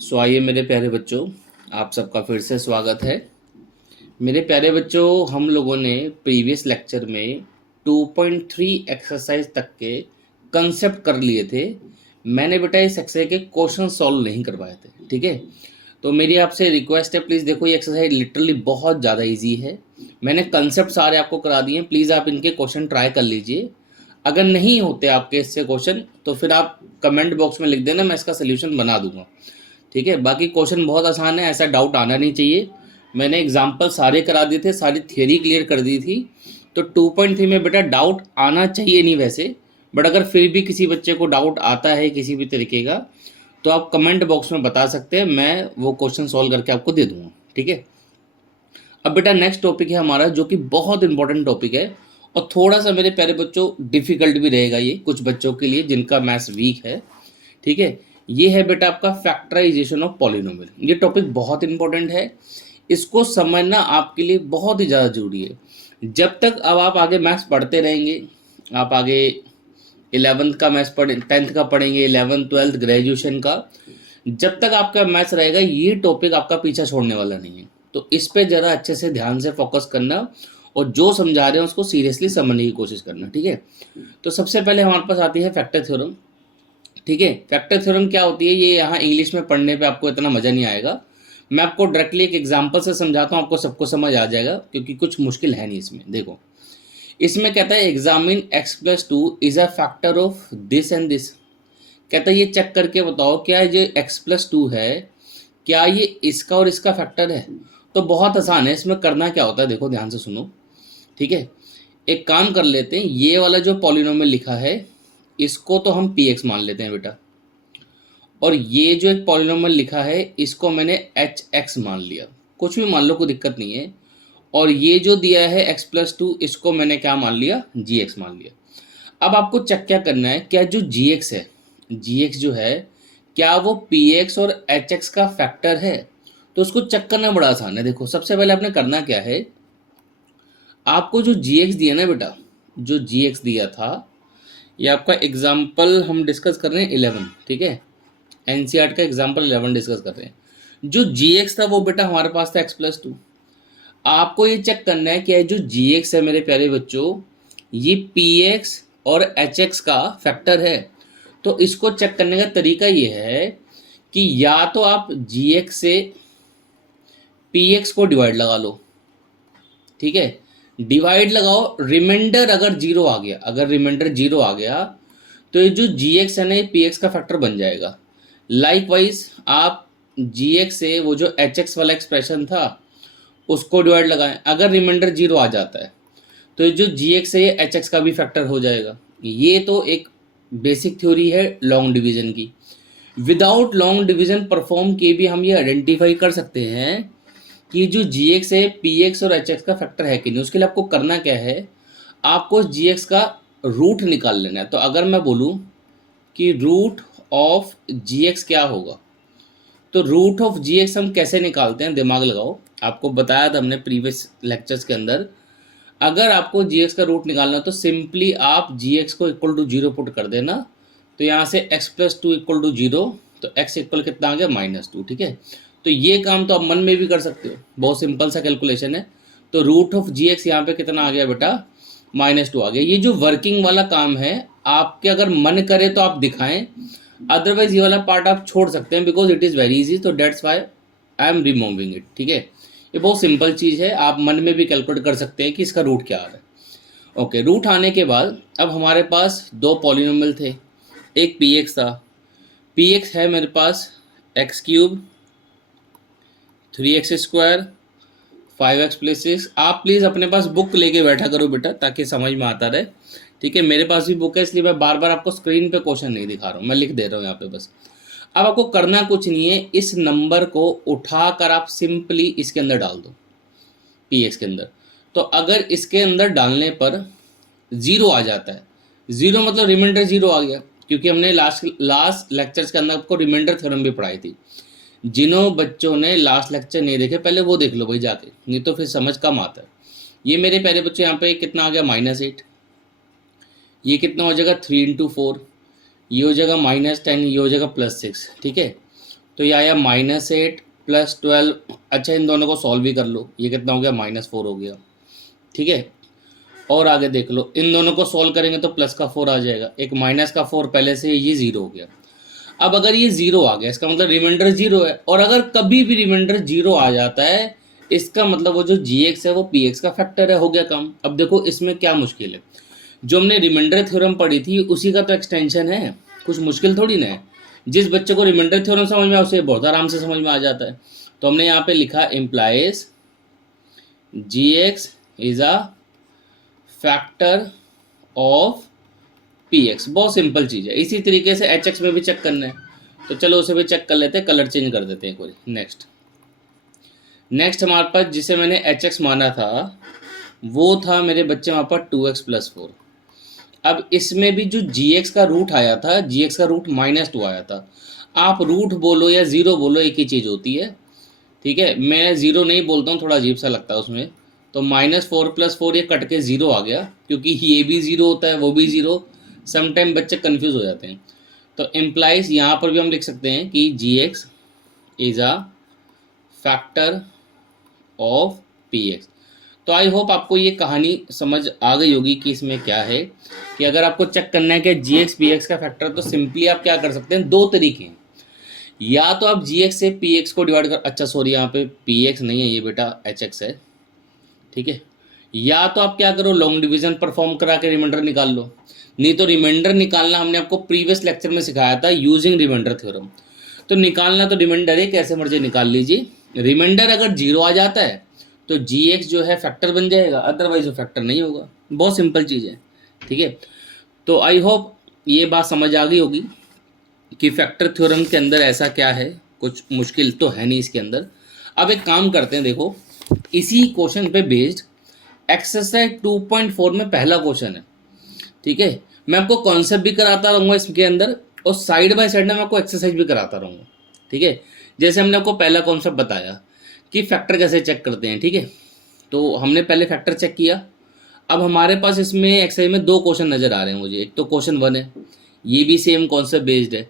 आइए मेरे प्यारे बच्चों, आप सबका फिर से स्वागत है। मेरे प्यारे बच्चों, हम लोगों ने प्रीवियस लेक्चर में 2.3 एक्सरसाइज तक के कंसेप्ट कर लिए थे। मैंने बेटा इस एक्सरसाइज के क्वेश्चन सॉल्व नहीं करवाए थे, ठीक है। तो मेरी आपसे रिक्वेस्ट है, प्लीज़ देखो ये एक्सरसाइज लिटरली बहुत ज़्यादा इजी है। मैंने कंसेप्ट सारे आपको करा दिए हैं, प्लीज़ आप इनके क्वेश्चन ट्राई कर लीजिए। अगर नहीं होते आपके इससे क्वेश्चन तो फिर आप कमेंट बॉक्स में लिख देना, मैं इसका सोल्यूशन बना दूंगा, ठीक है। बाकी क्वेश्चन बहुत आसान है, ऐसा डाउट आना नहीं चाहिए। मैंने एग्जाम्पल सारे करा दिए थे, सारी थियरी क्लियर कर दी थी। तो 2.3 में बेटा डाउट आना चाहिए नहीं वैसे, बट अगर फिर भी किसी बच्चे को डाउट आता है किसी भी तरीके का तो आप कमेंट बॉक्स में बता सकते हैं, मैं वो क्वेश्चन सॉल्व करके आपको दे दूंगा, ठीक है। अब बेटा नेक्स्ट टॉपिक है हमारा, जो कि बहुत इंपॉर्टेंट टॉपिक है और थोड़ा सा मेरे प्यारे बच्चों डिफिकल्ट भी रहेगा ये कुछ बच्चों के लिए जिनका मैथ्स वीक है, ठीक है। ये है बेटा आपका फैक्टराइजेशन ऑफ पॉलिनोमियल। ये टॉपिक बहुत इंपॉर्टेंट है, इसको समझना आपके लिए बहुत ही ज़्यादा जरूरी है। जब तक अब आप आगे मैथ्स पढ़ते रहेंगे, आप आगे 11th का मैथ्स पढ़े, 10th का पढ़ेंगे, 11th 12th ग्रेजुएशन का, जब तक आपका मैथ्स रहेगा ये टॉपिक आपका पीछा छोड़ने वाला नहीं है। तो इस पे ज़रा अच्छे से ध्यान से फोकस करना और जो समझा रहे हैं उसको सीरियसली समझने की कोशिश करना, ठीक है। तो सबसे पहले हमारे पास आती है फैक्टर थ्योरम, ठीक है। फैक्टर थ्योरम क्या होती है, ये यहाँ इंग्लिश में पढ़ने पे आपको इतना मज़ा नहीं आएगा। मैं आपको डायरेक्टली एक एग्जांपल से समझाता हूँ, आपको सबको समझ आ जाएगा क्योंकि कुछ मुश्किल है नहीं इसमें। देखो, इसमें कहता है examine x plus two is a factor of this and this. कहता है ये चेक करके बताओ क्या जो x प्लस टू है क्या ये इसका और इसका फैक्टर है। तो बहुत आसान है, इसमें करना क्या होता है देखो ध्यान से सुनो, ठीक है। एक काम कर लेते हैं, ये वाला जो पॉलिनोमियल लिखा है इसको तो हम px मान लेते हैं बेटा, और ये जो एक पॉलिनोमियल लिखा है इसको मैंने hx मान लिया, कुछ भी मान लो कोई दिक्कत नहीं है। और ये जो दिया है x प्लस टू इसको मैंने क्या मान लिया, gx मान लिया। अब आपको चेक क्या करना है, क्या जो gx है, gx जो है क्या वो px और hx का फैक्टर है। तो उसको चेक करना बड़ा आसान है। देखो सबसे पहले आपने करना क्या है, आपको जो gx दिया ना बेटा, जो gx दिया था, ये आपका एग्जाम्पल हम डिस्कस कर रहे हैं 11, ठीक है। एनसीईआरटी का एग्जाम्पल 11 डिस्कस कर रहे हैं। जो gx था वो बेटा हमारे पास था x प्लस टू। आपको ये चेक करना है कि ये जो gx है मेरे प्यारे बच्चों, ये px और hx का फैक्टर है। तो इसको चेक करने का तरीका ये है कि या तो आप gx से px को डिवाइड लगा लो, ठीक है। डिवाइड लगाओ, रिमाइंडर अगर जीरो आ गया, अगर रिमाइंडर जीरो आ गया तो ये जो gx है ना ये px का फैक्टर बन जाएगा। लाइकवाइज आप gx से वो जो hx वाला एक्सप्रेशन था उसको डिवाइड लगाएं, अगर रिमाइंडर जीरो आ जाता है तो ये जो gx है ये hx का भी फैक्टर हो जाएगा। ये तो एक बेसिक थ्योरी है लॉन्ग डिवीजन की। विदाउट लॉन्ग डिवीजन परफॉर्म किए भी हम ये आइडेंटिफाई कर सकते हैं कि जो gx है px और hx का फैक्टर है कि नहीं। उसके लिए आपको करना क्या है, आपको gx का रूट निकाल लेना है। तो अगर मैं बोलूँ कि रूट ऑफ gx क्या होगा, तो रूट ऑफ gx हम कैसे निकालते हैं, दिमाग लगाओ। आपको बताया था हमने प्रीवियस लेक्चर्स के अंदर, अगर आपको gx का रूट निकालना हो तो सिंपली आप gx को इक्वल टू जीरो पुट कर देना। तो यहाँ से x plus two equal to zero, तो x इक्वल कितना आ गया, -2, ठीक है। तो ये काम तो आप मन में भी कर सकते हो, बहुत सिंपल सा कैलकुलेशन है। तो रूट ऑफ gx यहाँ पे कितना आ गया बेटा, -2 आ गया। ये जो वर्किंग वाला काम है आपके अगर मन करे तो आप दिखाएं, अदरवाइज ये वाला पार्ट आप छोड़ सकते हैं because it is very easy. तो that's why I am removing it, ठीक है। ये बहुत सिंपल चीज़ है, आप मन में भी कैलकुलेट कर सकते हैं कि इसका रूट क्या आ रहा है। ओके, रूट आने के बाद अब हमारे पास दो पॉलिनोमियल थे, एक px था, px है मेरे पास x cube 3x square 5x plus 6। आप प्लीज़ अपने पास बुक लेके बैठा करो बेटा ताकि समझ में आता रहे, ठीक है। मेरे पास भी बुक है इसलिए मैं बार बार आपको स्क्रीन पे क्वेश्चन नहीं दिखा रहा हूँ, मैं लिख दे रहा हूँ यहाँ पे बस। अब आपको करना कुछ नहीं है, इस नंबर को उठाकर आप सिंपली इसके अंदर डाल दो, px के अंदर। तो अगर इसके अंदर डालने पर ज़ीरो आ जाता है, ज़ीरो मतलब रिमाइंडर ज़ीरो आ गया, क्योंकि हमने लास्ट लेक्चर्स के अंदर आपको रिमाइंडर थ्योरम भी पढ़ाई थी। जिन्हों बच्चों ने लास्ट लेक्चर नहीं देखे पहले वो देख लो भाई जाके, नहीं तो फिर समझ कम आता है। ये मेरे पहले बच्चे यहाँ पे कितना आ गया, -8। ये कितना हो जाएगा, 3 × 4, ये हो जाएगा -10, ये हो जाएगा +6, ठीक है। तो ये आया -8 + 12। अच्छा, इन दोनों को सॉल्व भी कर लो, ये कितना हो गया, -4 हो गया। ठीक है, और आगे देख लो, इन दोनों को सॉल्व करेंगे तो प्लस का 4 आ जाएगा, एक माइनस का 4 पहले से, ये 0 हो गया। अब अगर ये 0 आ गया, इसका मतलब रिमाइंडर 0 है, और अगर कभी भी रिमाइंडर 0 आ जाता है, इसका मतलब वो जो gx है वो px का फैक्टर है, हो गया काम। अब देखो इसमें क्या मुश्किल है, जो हमने रिमाइंडर थ्योरम पढ़ी थी उसी का तो एक्सटेंशन है, कुछ मुश्किल थोड़ी ना है। जिस बच्चे को रिमाइंडर थ्योरम समझ में आ उसे बहुत आराम से समझ में आ जाता है। तो हमने यहाँ पे लिखा implies gx is a factor of px, बहुत सिंपल चीज़ है। इसी तरीके से hx में भी चेक करना है, तो चलो उसे भी चेक कर लेते हैं, कलर चेंज कर देते हैं कोई। नेक्स्ट हमारे पास जिसे मैंने hx माना था वो था मेरे बच्चे वहाँ पर 2x + 4। अब इसमें भी जो gx का रूट आया था, gx का रूट -2 आया था। आप रूट बोलो या ज़ीरो बोलो, एक ही चीज़ होती है। ठीक है, मैं ज़ीरो नहीं बोलता हूँ, थोड़ा अजीब सा लगता है उसमें। तो -4 + 4 ये कट के 0 आ गया, क्योंकि ये भी 0 होता है वो भी 0। समटाइम बच्चे कन्फ्यूज़ हो जाते हैं। तो इम्प्लाइज यहाँ पर भी हम लिख सकते हैं कि gx is a factor of px। तो आई होप आपको ये कहानी समझ आ गई होगी कि इसमें क्या है, कि अगर आपको चेक करना है कि gx px का फैक्टर, तो सिंपली आप क्या कर सकते हैं, दो तरीके हैं। या तो आप gx से px को डिवाइड कर, अच्छा सॉरी यहाँ पे px नहीं है ये बेटा, hx है। ठीक है, या तो आप क्या करो, लॉन्ग डिवीजन परफॉर्म करा के रिमाइंडर निकाल लो। नहीं तो रिमाइंडर निकालना हमने आपको प्रीवियस लेक्चर में सिखाया था यूजिंग रिमाइंडर थ्योरम। तो निकालना तो रिमाइंडर है, कैसे मर्जी निकाल लीजिए। रिमाइंडर अगर 0 आ जाता है तो gx जो है फैक्टर बन जाएगा, अदरवाइज वो फैक्टर नहीं होगा। बहुत सिंपल चीज़ है। ठीक है, तो आई होप ये बात समझ आ गई होगी कि फैक्टर थ्योरम के अंदर ऐसा क्या है, कुछ मुश्किल तो है नहीं इसके अंदर। अब एक काम करते हैं, देखो इसी क्वेश्चन पे बेस्ड एक्सरसाइज 2.4 में पहला क्वेश्चन है। ठीक है, मैं आपको कॉन्सेप्ट भी कराता रहूँगा इसके अंदर, और साइड बाय साइड में मैं आपको एक्सरसाइज भी कराता रहूँगा। ठीक है, जैसे हमने आपको पहला कॉन्सेप्ट बताया कि फैक्टर कैसे चेक करते हैं। ठीक है, तो हमने पहले फैक्टर चेक किया। अब हमारे पास इसमें एक्सरसाइज में दो क्वेश्चन नज़र आ रहे हैं मुझे। एक तो क्वेश्चन 1 है, ये भी सेम कॉन्सेप्ट बेस्ड है,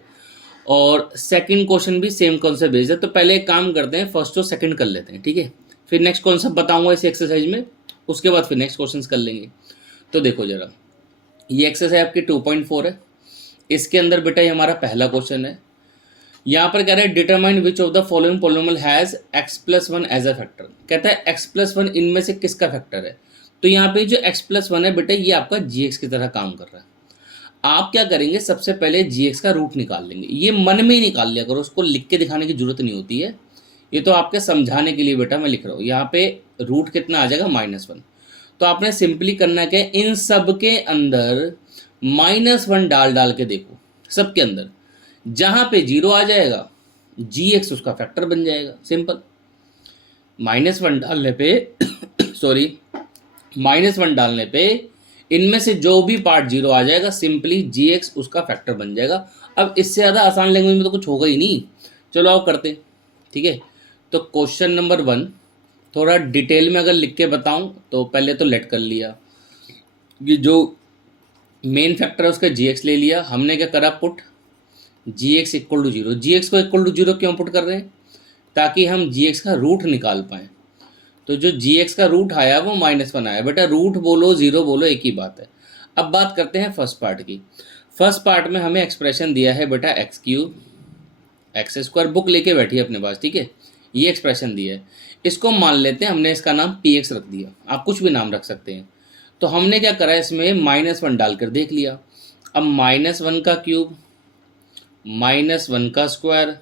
और सेकंड क्वेश्चन भी सेम कॉन्सेप्ट बेस्ड है। तो पहले एक काम करते हैं, फर्स्ट और सेकंड कर लेते हैं। ठीक है, फिर नेक्स्ट कॉन्सेप्ट बताऊंगा इस एक्सरसाइज में, उसके बाद फिर नेक्स्ट क्वेश्चंस कर लेंगे। तो देखो जरा, ये एक्सरसाइज आपकी 2.4 है। इसके अंदर बेटा ये हमारा पहला क्वेश्चन है। यहाँ पर कह रहा है determine which of the following polynomial has x+1 as a factor. कहता है x+1 इनमें से किसका फैक्टर है। तो यहाँ पे जो x+1 है बेटा, ये आपका gx की तरह काम कर रहा है। आप क्या करेंगे, सबसे पहले gx का रूट निकाल लेंगे। ये मन में ही निकाल लिया करो, उसको लिख के दिखाने की जरूरत नहीं होती है। ये तो आपके समझाने के लिए बेटा मैं लिख रहा हूँ। यहाँ पे रूट कितना आ जाएगा, -1। तो आपने सिंपली करना क्या है, इन सब के अंदर -1 डाल डाल के देखो, सबके अंदर जहाँ पे 0 आ जाएगा gx उसका फैक्टर बन जाएगा। सिंपल, -1 डालने पे सॉरी -1 डालने पे इनमें से जो भी पार्ट 0 आ जाएगा, सिंपली gx उसका फैक्टर बन जाएगा। अब इससे ज़्यादा आसान लैंग्वेज में तो कुछ होगा ही नहीं। चलो आओ करते। ठीक है, तो क्वेश्चन नंबर 1 थोड़ा डिटेल में अगर लिख के बताऊं, तो पहले तो लेट कर लिया, ये जो मेन फैक्टर है उसका gx ले लिया। हमने क्या करा, पुट gx = 0। gx को = 0 क्यों पुट कर रहे हैं, ताकि हम gx का रूट निकाल पाएँ। तो जो gx का रूट आया वो -1 आया। बेटा रूट बोलो 0 बोलो एक ही बात है। अब बात करते हैं फर्स्ट पार्ट की। फर्स्ट पार्ट में हमें एक्सप्रेशन दिया है बेटा x³ x², बुक लेके बैठी है अपने पास। ठीक है, ये एक्सप्रेशन दिया है, इसको मान लेते हैं, हमने इसका नाम px रख दिया, आप कुछ भी नाम रख सकते हैं। तो हमने क्या करा, इसमें -1 डालकर देख लिया। अब -1 का क्यूब, -1 का स्क्वायर,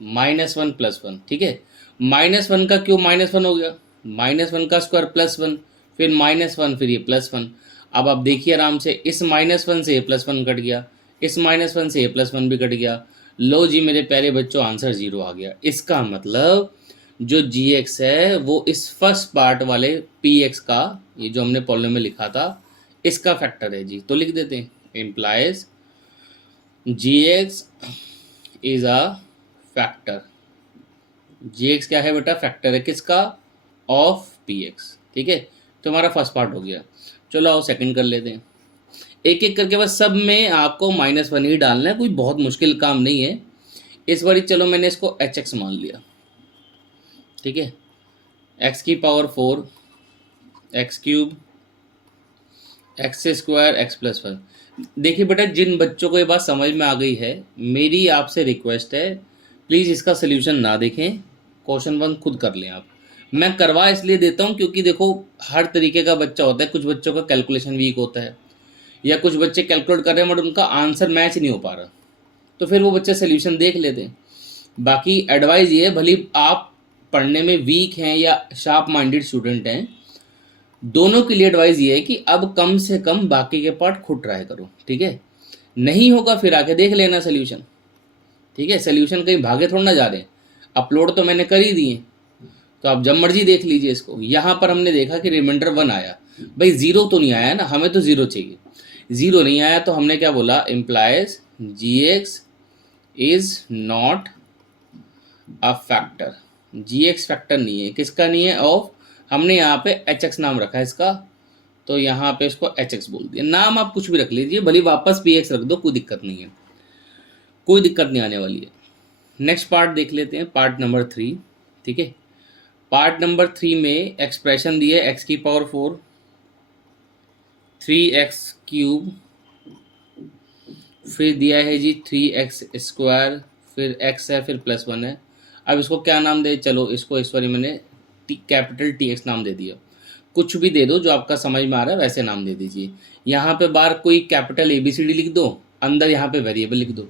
-1 + 1। ठीक है, -1 का क्यूब -1 हो गया, -1 का स्क्वायर +1, फिर -1, फिर ये +1। अब आप देखिए आराम से, इस -1 से ये +1 कट गया, इस -1 से ये +1 भी कट गया। लो जी मेरे प्यारे बच्चों, आंसर 0 आ गया। इसका मतलब जो gx है वो इस फर्स्ट पार्ट वाले px का, ये जो हमने पॉलिनोमियल में लिखा था, इसका फैक्टर है जी। तो लिख देते हैं, implies gx is a factor. gx क्या है बेटा, फैक्टर है किसका, ऑफ px। ठीक है, तो हमारा फर्स्ट पार्ट हो गया। चलो आओ सेकंड कर लेते हैं, एक एक करके। बस सब में आपको -1 ही डालना है, कोई बहुत मुश्किल काम नहीं है। इस बारी चलो मैंने इसको एच एक्स मान लिया, ठीक है, एक्स की power 4 x cube x square x plus 5। देखिए बेटा, जिन बच्चों को ये बात समझ में आ गई है, मेरी आपसे रिक्वेस्ट है, प्लीज़ इसका सोल्यूशन ना देखें, क्वेश्चन वन खुद कर लें आप। मैं करवा इसलिए देता हूँ क्योंकि देखो, हर तरीके का बच्चा होता है, कुछ बच्चों का कैलकुलेशन वीक होता है, या कुछ बच्चे कैलकुलेट कर रहे हैं बट उनका आंसर मैच नहीं हो पा रहा, तो फिर वो बच्चे सोल्यूशन देख लेते हैं। बाकी एडवाइस ये है, भले आप पढ़ने में वीक हैं या शार्प माइंडेड स्टूडेंट हैं, दोनों के लिए एडवाइस ये है कि अब कम से कम बाकी के पार्ट खुद ट्राई करो, ठीक है। नहीं होगा फिर आके देख लेना सोल्यूशन, ठीक है। सोल्यूशन कहीं भागे थोड़ा ना जा रहे हैं, अपलोड तो मैंने कर ही दिए, तो आप जब मर्जी देख लीजिए इसको। यहाँ पर हमने देखा कि रिमाइंडर 1 आया, भाई ज़ीरो तो नहीं आया ना, हमें तो ज़ीरो चाहिए। ज़ीरो नहीं आया तो हमने क्या बोला, implies G x is not a factor. G X factor नहीं है, किसका नहीं है, ऑफ, हमने यहाँ पे एच एक्स नाम रखा है इसका, तो यहाँ पे इसको एच एक्स बोल दिया। नाम आप कुछ भी रख लीजिए, भले वापस पी एक्स रख दो, कोई दिक्कत नहीं है, कोई दिक्कत नहीं आने वाली है। नेक्स्ट पार्ट देख लेते हैं, पार्ट नंबर 3, ठीक है। पार्ट नंबर 3 में एक्सप्रेशन दी है एक्स की पावर 4 3x क्यूब, फिर दिया है जी 3x स्क्वायर, फिर x है, फिर प्लस 1 है। अब इसको क्या नाम दे, चलो इसको इस बारी मैंने कैपिटल टी एक्स नाम दे दिया। कुछ भी दे दो जो आपका समझ में आ रहा है वैसे नाम दे दीजिए। यहाँ पे बाहर कोई कैपिटल ABCD लिख दो, अंदर यहाँ पे वेरिएबल लिख दो,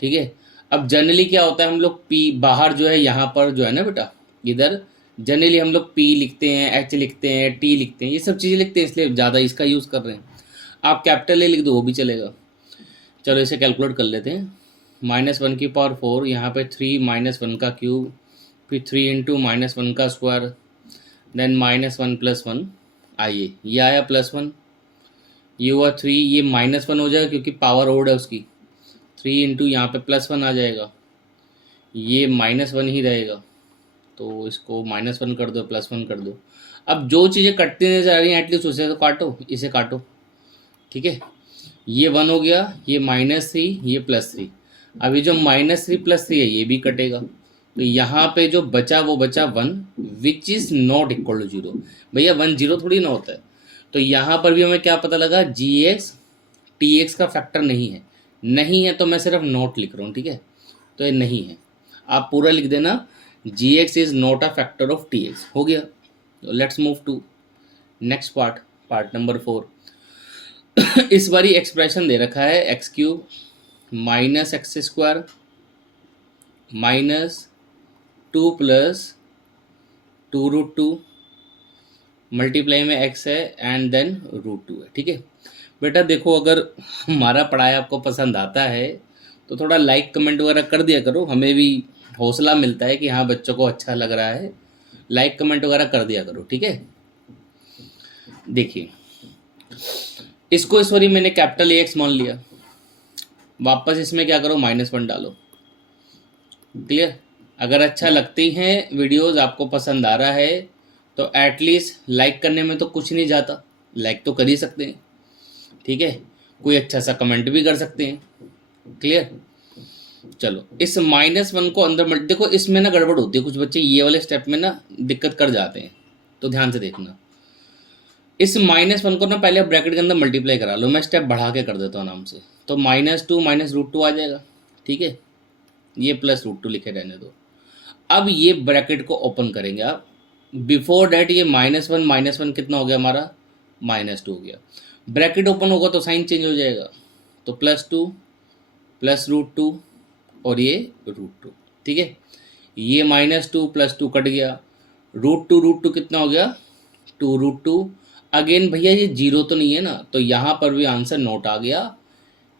ठीक है। अब जनरली क्या होता है, हम लोग पी बाहर जो है, यहाँ पर जो है ना बेटा, इधर जनरली हम लोग पी लिखते हैं, एच लिखते हैं, टी लिखते हैं, ये सब चीज़ें लिखते हैं, इसलिए ज़्यादा इसका यूज़ कर रहे हैं। आप कैपिटल ए लिख दो वो भी चलेगा। चलो इसे कैलकुलेट कर लेते हैं। -1 की पावर 4, यहाँ पे 3 -1 का क्यूब, फिर 3 इंटू -1 का स्क्वायर, देन -1 प्लस 1। आइए ये आया +1, ये हुआ 3, ये -1 हो जाएगा क्योंकि पावर ओड है उसकी, 3 इंटू यहाँ पे +1 आ जाएगा, ये -1 ही रहेगा, तो इसको -1 कर दो, +1 कर दो। अब जो चीज़ें कटती नजर आ रही हैं एटलीस्ट उसे तो काटो, इसे काटो, ठीक है। ये 1 हो गया, ये -3, ये +3। अभी जो -3 +3 है ये भी कटेगा, तो यहाँ पे जो बचा वो बचा 1 which is not equal to 0। भैया 1 0 थोड़ी ना होता है, तो यहाँ पर भी हमें क्या पता लगा, जी एक्स टी एक्स का फैक्टर नहीं है। नहीं है तो मैं सिर्फ नॉट लिख रहा हूँ, ठीक है, तो ये नहीं है, आप पूरा लिख देना, g x is not a factor of t x, हो गया। Let's move to next part, part number 4। इस बारी एक्सप्रेशन दे रखा है x cube -x square -2 plus 2√2 multiply में x है एंड देन √2 है, ठीक है। बेटा देखो, अगर हमारा पढ़ाई आपको पसंद आता है तो थोड़ा लाइक कमेंट वगैरह कर दिया करो, हमें भी हौसला मिलता है कि हाँ बच्चों को अच्छा लग रहा है, लाइक कमेंट वगैरह कर दिया करो, ठीक है। देखिए इसको इस बारी मैंने कैपिटल AX मान लिया, वापस इसमें क्या करो, -1 डालो, क्लियर। अगर अच्छा लगती हैं वीडियोस, आपको पसंद आ रहा है तो एटलीस्ट लाइक करने में तो कुछ नहीं जाता, लाइक तो कर ही सकते हैं, ठीक है। कोई अच्छा सा कमेंट भी कर सकते हैं, क्लियर। चलो इस -1 को अंदर देखो, इसमें ना गड़बड़ होती है, कुछ बच्चे ये वाले स्टेप में ना दिक्कत कर जाते हैं, तो ध्यान से देखना। इस -1 को ना पहले ब्रैकेट के अंदर मल्टीप्लाई करा लो, मैं स्टेप बढ़ा के कर देता हूँ आराम से, तो -2 -√2 आ जाएगा, ठीक है। ये +√2 लिखे रहने दो। अब ये ब्रैकेट को ओपन करेंगे आप, बिफोर डैट ये -1 कितना हो गया हमारा, -2 हो गया। ब्रैकेट ओपन होगा तो साइन चेंज हो जाएगा, तो +2 +√2 और ये √2, ठीक है। ये -2 +2 कट गया, √2 कितना हो गया, 2√2। अगेन भैया ये 0 तो नहीं है ना, तो यहाँ पर भी आंसर नोट आ गया,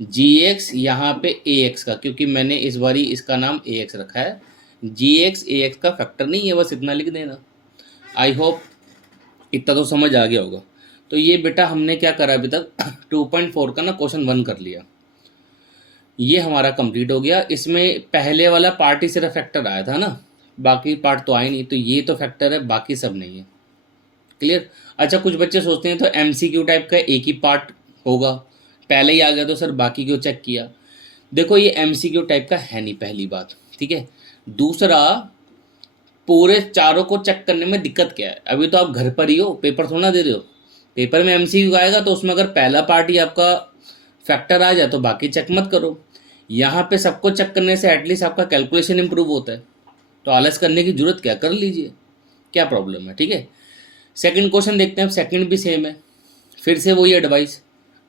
जी एक्स यहाँ पे ए एक्स का, क्योंकि मैंने इस बारी इसका नाम ए एक्स रखा है, जी एक्स ए एक्स का फैक्टर नहीं है, बस इतना लिख देना। आई होप इतना तो समझ आ गया होगा। तो ये बेटा हमने क्या करा अभी तक, 2.4 का ना क्वेश्चन 1 कर लिया, ये हमारा कंप्लीट हो गया। इसमें पहले वाला पार्ट ही सिर्फ फैक्टर आया था ना, बाकी पार्ट तो आए नहीं, तो ये तो फैक्टर है, बाकी सब नहीं है, क्लियर। अच्छा कुछ बच्चे सोचते हैं तो MCQ टाइप का एक ही पार्ट होगा, पहले ही आ गया तो सर बाकी क्यों चेक किया। देखो ये एमसीक्यू टाइप का है नहीं, पहली बात, ठीक है। दूसरा, पूरे चारों को चेक करने में दिक्कत क्या है, अभी तो आप घर पर ही हो, पेपर थोड़ा ना दे रहे हो। पेपर में एमसीक्यू आएगा तो उसमें अगर पहला पार्ट ही आपका फैक्टर आ जाए तो बाकी चेक मत करो। यहाँ पे सबको चेक करने से एटलीस्ट आपका कैलकुलेशन इंप्रूव होता है, तो आलस करने की जरूरत क्या, कर लीजिए, क्या प्रॉब्लम है, ठीक है। सेकंड क्वेश्चन देखते हैं, सेकंड भी सेम है, फिर से वही एडवाइस,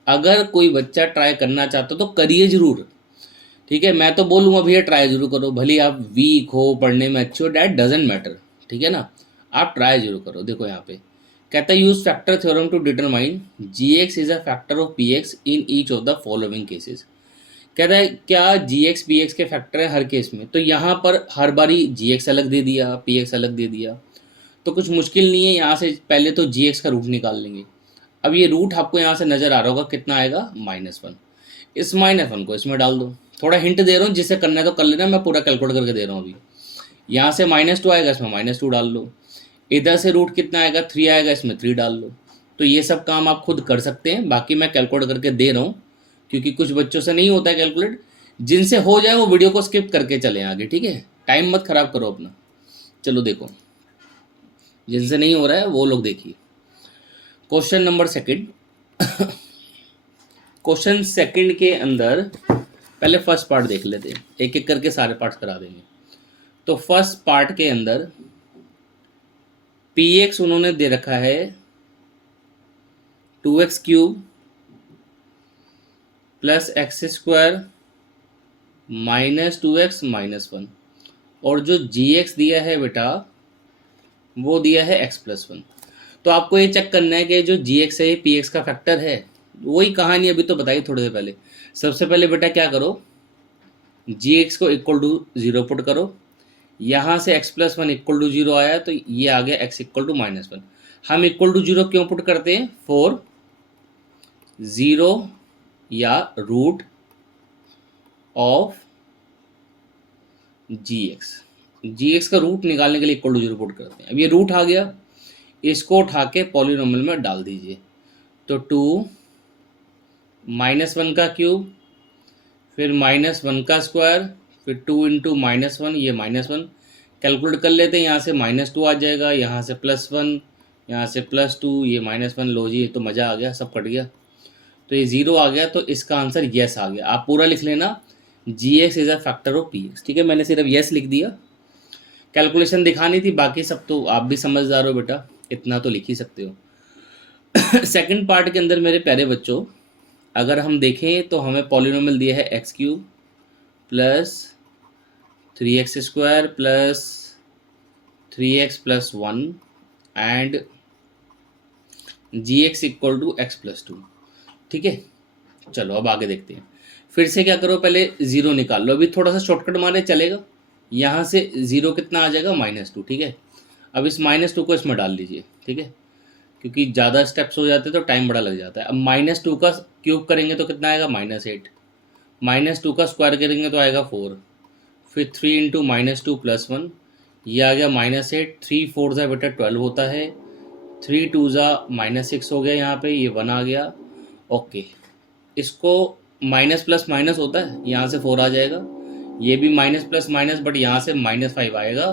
अगर कोई बच्चा ट्राई करना चाहता तो करिए जरूर, ठीक है। मैं तो बोलूँगा भैया ट्राई जरूर करो, भले आप वीक हो, पढ़ने में अच्छे हो, डैट डजेंट मैटर, ठीक है ना, आप ट्राई जरूर करो। देखो यहाँ पे कहता है use factor theorem to determine G X is a factor of P X in each of the following cases. कहता है क्या जी एक्स पी एक्स के फैक्टर है हर केस में, तो यहाँ पर हर बारी जी एक्स अलग दे दिया, पी एक्स अलग दे दिया, तो कुछ मुश्किल नहीं है। यहाँ से पहले तो जी एक्स का रूट निकाल लेंगे। अब ये रूट आपको यहाँ से नज़र आ रहा होगा, कितना आएगा, -1। इस -1 को इसमें डाल दो, थोड़ा हिंट दे रहा हूँ, जिससे करना है तो कर लेना, मैं पूरा कैलकुलेट करके दे रहा हूँ अभी। यहाँ से -2 आएगा, इसमें -2 डाल लो, इधर से रूट कितना आएगा, 3 आएगा, इसमें 3 डाल लो। तो ये सब काम आप खुद कर सकते हैं, बाकी मैं कैलकुलेट करके दे रहा हूँ, क्योंकि कुछ बच्चों से नहीं होता है कैलकुलेट। जिनसे हो जाए वो वीडियो को स्किप करके चलें आगे, ठीक है, टाइम मत खराब करो अपना। चलो देखो, जिनसे नहीं हो रहा है वो लोग देखिए। Question number second. Question second के अंदर पहले फर्स्ट पार्ट देख लेते हैं, एक एक करके सारे पार्ट्स करा देंगे। तो फर्स्ट पार्ट के अंदर पी एक्स उन्होंने दे रखा है 2x³ प्लस x² -2x -1, और जो जी एक्स दिया है बेटा वो दिया है x+1। तो आपको ये चेक करना है कि जो जी एक्स है ये पी एक्स का फैक्टर है। वही कहानी अभी तो बताई थोड़ी देर पहले। सबसे पहले बेटा क्या करो, जी एक्स को इक्वल टू 0 पुट करो, यहाँ से x+1 इक्वल टू 0 आया तो ये आ गया x इक्वल टू -1। हम इक्वल टू 0 क्यों पुट करते हैं, 4 0 या रूट ऑफ जी एक्स का रूट निकालने के लिए इक्वल टू 0 पुट करते हैं। अब ये रूट आ गया, इसको उठा के पॉलिनोमियल में डाल दीजिए, तो 2 -1 का क्यूब, फिर -1 का स्क्वायर, फिर 2 इंटू -1, ये -1 कैलकुलेट कर लेते हैं, यहाँ से -2 आ जाएगा, यहाँ से +1, यहाँ से +2, ये -1, लो जी, तो मज़ा आ गया, सब कट गया, तो ये 0 आ गया, तो इसका आंसर येस आ गया। आप पूरा लिख लेना, g x is a factor of P x, ठीक है, मैंने सिर्फ येस लिख दिया, कैलकुलेशन दिखानी थी, बाकी सब तो आप भी समझदार हो बेटा, इतना तो लिख ही सकते हो। सेकंड पार्ट के अंदर मेरे प्यारे बच्चों, अगर हम देखें तो हमें पॉलिनोमियल दिया है x³ plus 3x² plus 3x+1 and G X equal to x+2, ठीक है। चलो अब आगे देखते हैं, फिर से क्या करो, पहले 0 निकाल लो, अभी थोड़ा सा शॉर्टकट मारे चलेगा, यहाँ से 0 कितना आ जाएगा, -2, ठीक है। अब इस -2 को इसमें डाल लीजिए, ठीक है, क्योंकि ज़्यादा स्टेप्स हो जाते हैं तो टाइम बड़ा लग जाता है। अब -2 का क्यूब करेंगे तो कितना आएगा, -8, -2 का स्क्वायर करेंगे तो आएगा 4, फिर 3 इंटू -2 +1, ये आ गया -8, 3 4 ज़ा बेटा 12 होता है, 3 2 ज़ा -6 हो गया, यहाँ पे ये 1 आ गया, ओके। इसको माइनस प्लस माइनस होता है, यहाँ से 4 आ जाएगा, ये भी माइनस प्लस माइनस, बट यहाँ से -5 आएगा,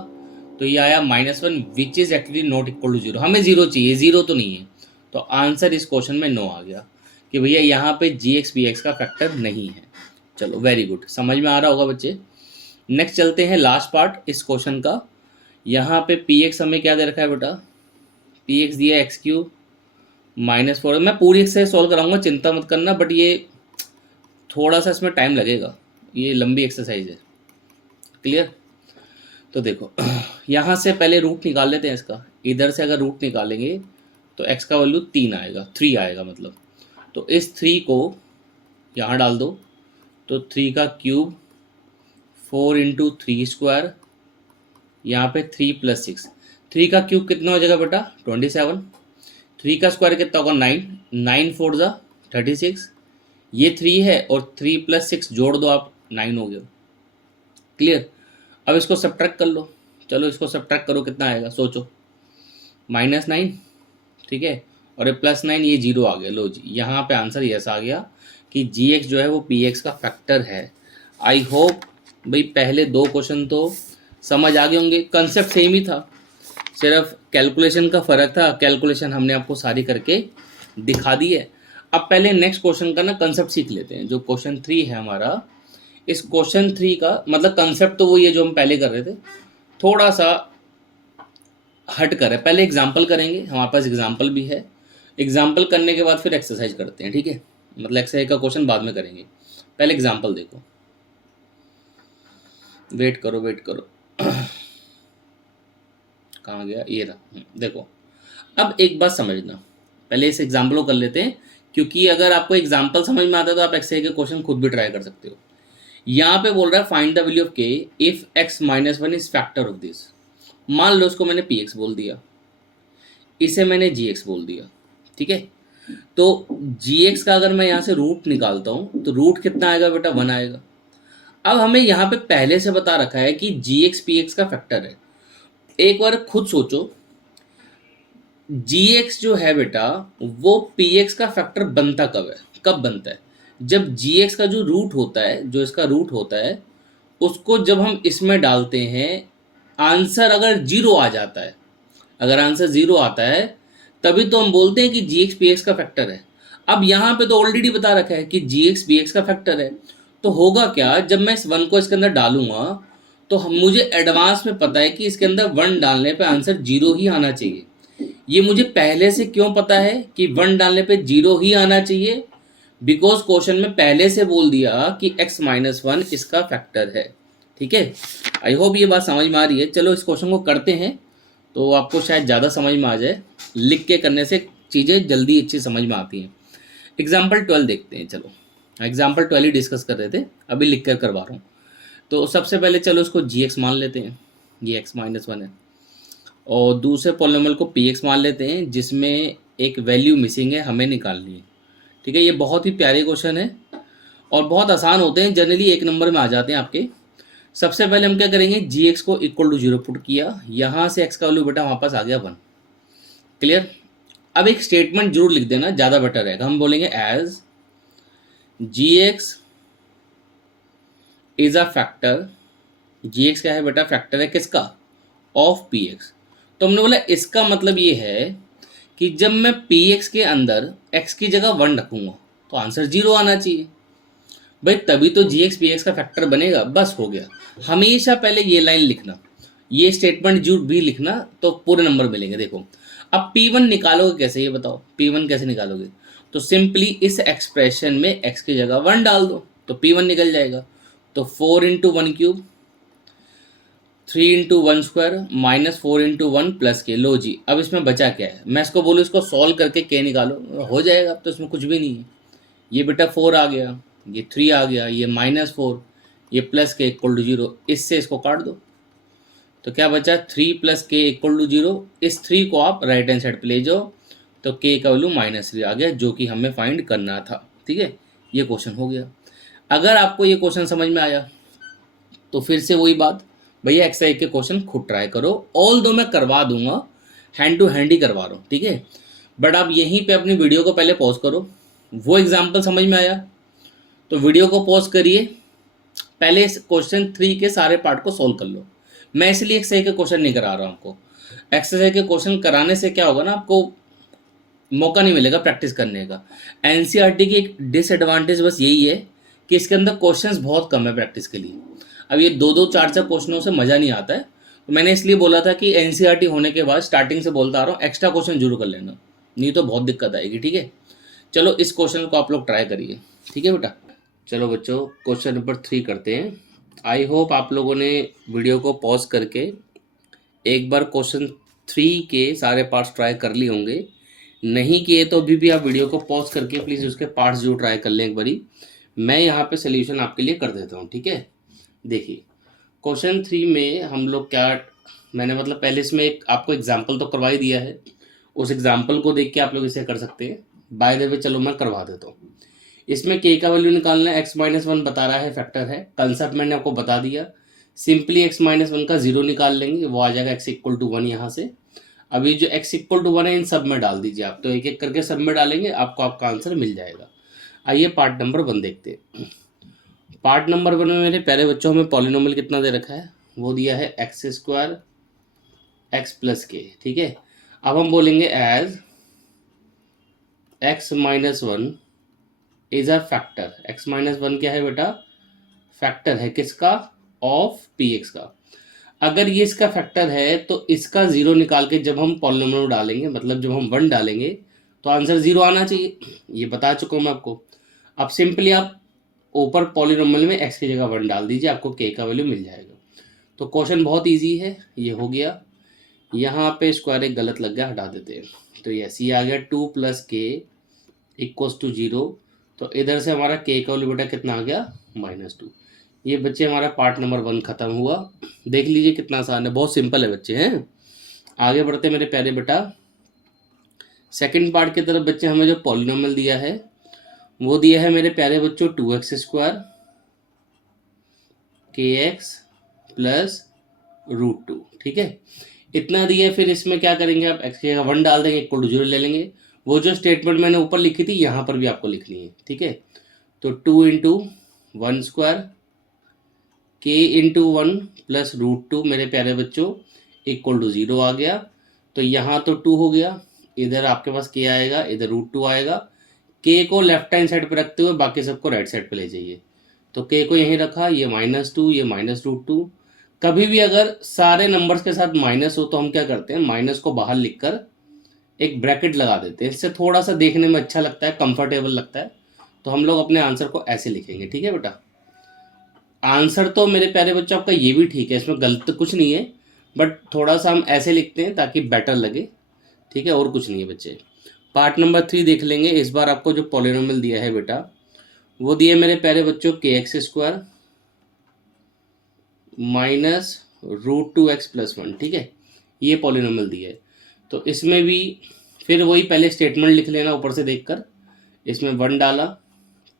तो ये आया -1 which is actually not equal to 0। हमें 0 चाहिए, 0 तो नहीं है, तो आंसर इस क्वेश्चन में नो आ गया कि भैया यहाँ पे जी एक्स पी एक्स का फैक्टर नहीं है। चलो वेरी गुड, समझ में आ रहा होगा बच्चे। नेक्स्ट चलते हैं लास्ट पार्ट इस क्वेश्चन का। यहाँ पे पी एक्स हमें क्या दे रखा है बेटा, पी एक्स दिया x³ -4, मैं पूरी से सॉल्व कराऊंगा, चिंता मत करना, बट ये थोड़ा सा इसमें टाइम लगेगा, ये लंबी एक्सरसाइज है, क्लियर। तो देखो यहाँ से पहले रूट निकाल लेते हैं इसका, इधर से अगर रूट निकालेंगे तो x का वैल्यू 3 आएगा, 3 आएगा मतलब, तो इस 3 को यहाँ डाल दो, तो 3 का क्यूब 4 इंटू 3², यहाँ पे 3 + 6, 3 का क्यूब कितना हो जाएगा बेटा 27, 3 का स्क्वायर कितना होगा 9, 9 4 ज़ा 36, ये 3 है और 3 + 6 जोड़ दो आप, 9 हो गया, क्लियर। अब इसको सब्ट्रैक्ट कर लो, चलो इसको सब्ट्रैक्ट करो, कितना आएगा सोचो, -9, ठीक है, और ये +9, ये 0 आ गया, लो जी, यहाँ पे आंसर यस आ गया कि जी एक्स जो है वो पी एक्स का फैक्टर है। आई होप भाई पहले 2 क्वेश्चन तो समझ आ गए होंगे, कंसेप्ट सेम ही था, सिर्फ कैलकुलेशन का फ़र्क था। कैलकुलेशन हमने आपको सारी करके दिखा दी है। अब पहले नेक्स्ट क्वेश्चन का ना कंसेप्ट सीख लेते हैं। जो क्वेश्चन 3 है हमारा, इस क्वेश्चन 3 का मतलब कंसेप्ट तो वही है जो हम पहले कर रहे थे, थोड़ा सा हट कर है। पहले एग्जाम्पल करेंगे, हमारे पास एग्जाम्पल भी है। एग्जाम्पल करने के बाद फिर एक्सरसाइज करते हैं, ठीक है। मतलब एक्सरसाइज का क्वेश्चन बाद में करेंगे, पहले एग्जाम्पल देखो। वेट करो वेट करो कहाँ गया, ये रहा। देखो, अब एक बात समझना, पहले इस एग्जाम्पल को कर लेते हैं, क्योंकि अगर आपको एग्जाम्पल समझ में आता है तो आप एक्सरसाइज के क्वेश्चन खुद भी ट्राई कर सकते हो। यहाँ पे बोल रहा है फाइंड द वैल्यू ऑफ के if x minus one is factor of this. मान लो इसको मैंने px बोल दिया, इसे मैंने gx बोल दिया, ठीक है। तो gx का अगर मैं यहाँ से रूट निकालता हूँ तो रूट कितना आएगा बेटा, 1 आएगा। अब हमें यहाँ पे पहले से बता रखा है कि gx px का फैक्टर है। एक बार खुद सोचो, gx जो है बेटा वो px का फैक्टर बनता कब है, कब बनता है? जब gx का जो रूट होता है, जो इसका रूट होता है, उसको जब हम इसमें डालते हैं, आंसर अगर 0 आ जाता है, अगर आंसर 0 आता है तभी तो हम बोलते हैं कि gx px का फैक्टर है। अब यहाँ पे तो ऑलरेडी बता रखा है कि gx px का फैक्टर है, तो होगा क्या, जब मैं इस 1 को इसके अंदर डालूंगा तो मुझे एडवांस में पता है कि इसके अंदर 1 डालने पे आंसर 0 ही आना चाहिए। ये मुझे पहले से क्यों पता है कि 1 डालने पे 0 ही आना चाहिए? बिकॉज क्वेश्चन में पहले से बोल दिया कि x माइनस वन इसका फैक्टर है, ठीक है। आई होप ये बात समझ में आ रही है। चलो इस क्वेश्चन को करते हैं तो आपको शायद ज़्यादा समझ में आ जाए, लिख के करने से चीज़ें जल्दी अच्छी समझ में आती हैं। एग्जाम्पल 12 देखते हैं। चलो एग्जाम्पल 12 ही डिस्कस कर रहे थे, अभी लिख कर करवा रहा हूँ। तो सबसे पहले चलो इसको gx मान लेते हैं, ये x माइनस वन है, और दूसरे पॉलिनोमियल को px मान लेते हैं जिसमें एक वैल्यू मिसिंग है, हमें निकालनी है, ठीक है। ये बहुत ही प्यारे क्वेश्चन है और बहुत आसान होते हैं, जनरली 1 नंबर में आ जाते हैं आपके। सबसे पहले हम क्या करेंगे, gx को इक्वल टू 0 पुट किया, यहाँ से x का वैल्यू बेटा वहाँ पास आ गया 1, क्लियर। अब एक स्टेटमेंट जरूर लिख देना, ज़्यादा बेटर रहेगा। हम बोलेंगे as gx is a factor, gx क्या है बेटा, फैक्टर है किसका, ऑफ px। तो हमने बोला इसका मतलब ये है कि जब मैं px के अंदर x की जगह 1 रखूंगा तो आंसर 0 आना चाहिए भाई, तभी तो gx px का फैक्टर बनेगा। बस हो गया। हमेशा पहले ये लाइन लिखना, ये स्टेटमेंट जरूर भी लिखना, तो पूरे नंबर मिलेंगे। देखो अब p1 निकालोगे कैसे, ये बताओ p1 कैसे निकालोगे? तो सिंपली इस एक्सप्रेशन में x की जगह 1 डाल दो तो p1 निकल जाएगा। तो 4 into one cube, 3 into one square minus 4 into one plus के। लो जी, अब इसमें बचा क्या है, मैं इसको बोलूँ इसको सॉल्व करके के निकालो, हो जाएगा। अब तो इसमें कुछ भी नहीं है, ये बेटा 4 आ गया, ये 3 आ गया, ये -4, ये प्लस के इक्वल टू 0, इससे इसको काट दो तो क्या बचा, 3 प्लस के इक्वल टू 0। इस 3 को आप राइट हैंड साइड पे ले जाओ तो के का वैल्यू -3 आ गया, जो कि हमें फाइंड करना था, ठीक है। ये क्वेश्चन हो गया। अगर आपको ये क्वेश्चन समझ में आया तो फिर से वही बात, भैया एक्सरसाइज के क्वेश्चन खुद ट्राई करो। ऑल दो मैं करवा दूंगा, हैंड टू हैंड ही करवा रहा हूँ, ठीक है। बट आप यहीं पे अपनी वीडियो को पहले पॉज करो, वो एग्जाम्पल समझ में आया तो वीडियो को पॉज करिए, पहले इस क्वेश्चन 3 के सारे पार्ट को सोल्व कर लो। मैं इसलिए एक्सरसाइज के क्वेश्चन नहीं करा रहा हूँ आपको। एक्सरसाइज के क्वेश्चन कराने से क्या होगा ना, आपको मौका नहीं मिलेगा प्रैक्टिस करने का। एनसीईआरटी की एक डिसएडवांटेज बस यही है कि इसके अंदर क्वेश्चंस बहुत कम है प्रैक्टिस के लिए। अब ये 2-2 4-4 क्वेश्चनों से मज़ा नहीं आता है, तो मैंने इसलिए बोला था कि एनसीईआरटी होने के बाद स्टार्टिंग से बोलता आ रहा हूँ एक्स्ट्रा क्वेश्चन जरूर कर लेना, नहीं तो बहुत दिक्कत आएगी, ठीक है। चलो इस क्वेश्चन को आप लोग ट्राई करिए, ठीक है बेटा। चलो बच्चों क्वेश्चन नंबर 3 करते हैं। आई होप आप लोगों ने वीडियो को पॉज करके एक बार क्वेश्चन 3 के सारे पार्ट्स ट्राई कर लिए होंगे, नहीं किए तो अभी भी आप वीडियो को पॉज करके प्लीज़ उसके पार्ट्स जो ट्राई कर लें एक बारी। मैं यहाँ पे सोल्यूशन आपके लिए कर देता हूँ, ठीक है। देखिए क्वेश्चन 3 में हम लोग क्या, मैंने मतलब पहले इसमें एक आपको एग्जाम्पल तो करवा ही दिया है, उस एग्जाम्पल को देख के आप लोग इसे कर सकते हैं। बाय द वे चलो मैं करवा देता हूँ। इसमें के का वैल्यू निकालना है, x माइनस वन बता रहा है फैक्टर है, कंसेप्ट मैंने आपको बता दिया। सिंपली x माइनस वन का 0 निकाल लेंगे, वो आ जाएगा x इक्वल टू 1 यहाँ से। अभी जो x इक्वल टू 1 है इन सब में डाल दीजिए आप, तो एक एक करके सब में डालेंगे, आपको आपका आंसर मिल जाएगा। आइए पार्ट नंबर 1 देखते हैं। पार्ट नंबर 1 में मेरे प्यारे बच्चों हमें पॉलिनोमियल कितना दे रखा है, वो दिया है एक्स स्क्वायर एक्स प्लस के, ठीक है। अब हम बोलेंगे as X minus one is a factor. X minus one क्या है बेटा, फैक्टर है किसका, ऑफ पी एक्स का। अगर ये इसका फैक्टर है तो इसका जीरो निकाल के जब हम पॉलिनोमियल में डालेंगे, मतलब जब हम वन डालेंगे तो आंसर जीरो आना चाहिए, ये बता चुका हूँ मैं आपको। अब सिंपली आप ऊपर पॉलिनोमियल में एक्स की जगह वन डाल दीजिए, आपको के का वैल्यू मिल जाएगा। तो क्वेश्चन बहुत इजी है, ये हो गया। यहाँ पे स्क्वायर एक गलत लग गया, हटा देते हैं। तो यस, ये आ गया 2 प्लस के इक्वल्स टू 0। तो इधर से हमारा के का वैल्यू बेटा कितना आ गया, -2। ये बच्चे हमारा पार्ट नंबर 1 खत्म हुआ। देख लीजिए कितना आसान है, बहुत सिंपल है बच्चे हैं। आगे बढ़ते मेरे प्यारे बेटा, सेकंड पार्ट की तरफ। बच्चे हमें जो पॉलिनोमियल दिया है वो दिया है मेरे प्यारे बच्चों 2x स्क्वायर के एक्स प्लस √2, ठीक है। इतना दिया है, फिर इसमें क्या करेंगे आप, एक्स की जगह वन डाल देंगे, इक्वल टू 0 ले लेंगे। वो जो स्टेटमेंट मैंने ऊपर लिखी थी यहाँ पर भी आपको लिखनी है, ठीक है। तो 2 इंटू वन स्क्वायर के इंटू वन प्लस √2 मेरे प्यारे बच्चों इक्वल टू 0 आ गया। तो यहाँ तो 2 हो गया, इधर आपके पास के आएगा, इधर √2 आएगा। के को लेफ्ट हैंड साइड पे रखते हुए बाकी सबको राइट साइड पे ले जाइए। तो के को यहीं रखा, ये -2, ये -√2। कभी भी अगर सारे नंबर्स के साथ माइनस हो तो हम क्या करते हैं, माइनस को बाहर लिखकर एक ब्रैकेट लगा देते हैं। इससे थोड़ा सा देखने में अच्छा लगता है, कंफर्टेबल लगता है। तो हम लोग अपने आंसर को ऐसे लिखेंगे, ठीक है बेटा। आंसर तो मेरे प्यारे बच्चों आपका ये भी ठीक है, इसमें गलत कुछ नहीं है, बट थोड़ा सा हम ऐसे लिखते हैं ताकि बेटर लगे, ठीक है, और कुछ नहीं है बच्चे। पार्ट नंबर 3 देख लेंगे। इस बार आपको जो पॉलिनोमियल दिया है बेटा वो दिया मेरे प्यारे बच्चों के x square minus √2x plus 1, ठीक है। ये पॉलिनोमियल दिया है। तो इसमें भी फिर वही पहले स्टेटमेंट लिख लेना ऊपर से देखकर। इसमें वन डाला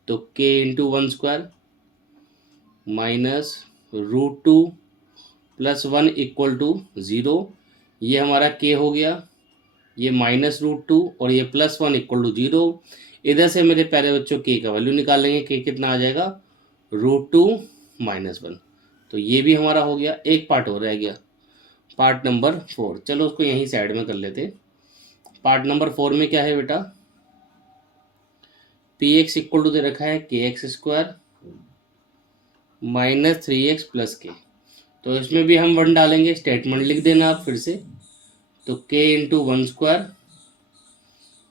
तो k into one square minus √2 plus 1 equal to 0। ये हमारा k हो गया, ये -√2 और ये +1 इक्वल टू 0। इधर से मेरे प्यारे बच्चों k का वैल्यू निकाल लेंगे, k कितना आ जाएगा, √2 -1। तो ये भी हमारा हो गया। एक पार्ट और रह गया, पार्ट नंबर 4। चलो उसको यहीं साइड में कर लेते। पार्ट नंबर 4 में क्या है बेटा, पी एक्स इक्वल टू दे रखा है के एक्स स्क्वायर -3x प्लस के। तो इसमें भी हम वन डालेंगे, स्टेटमेंट लिख देना आप फिर से। तो k into one square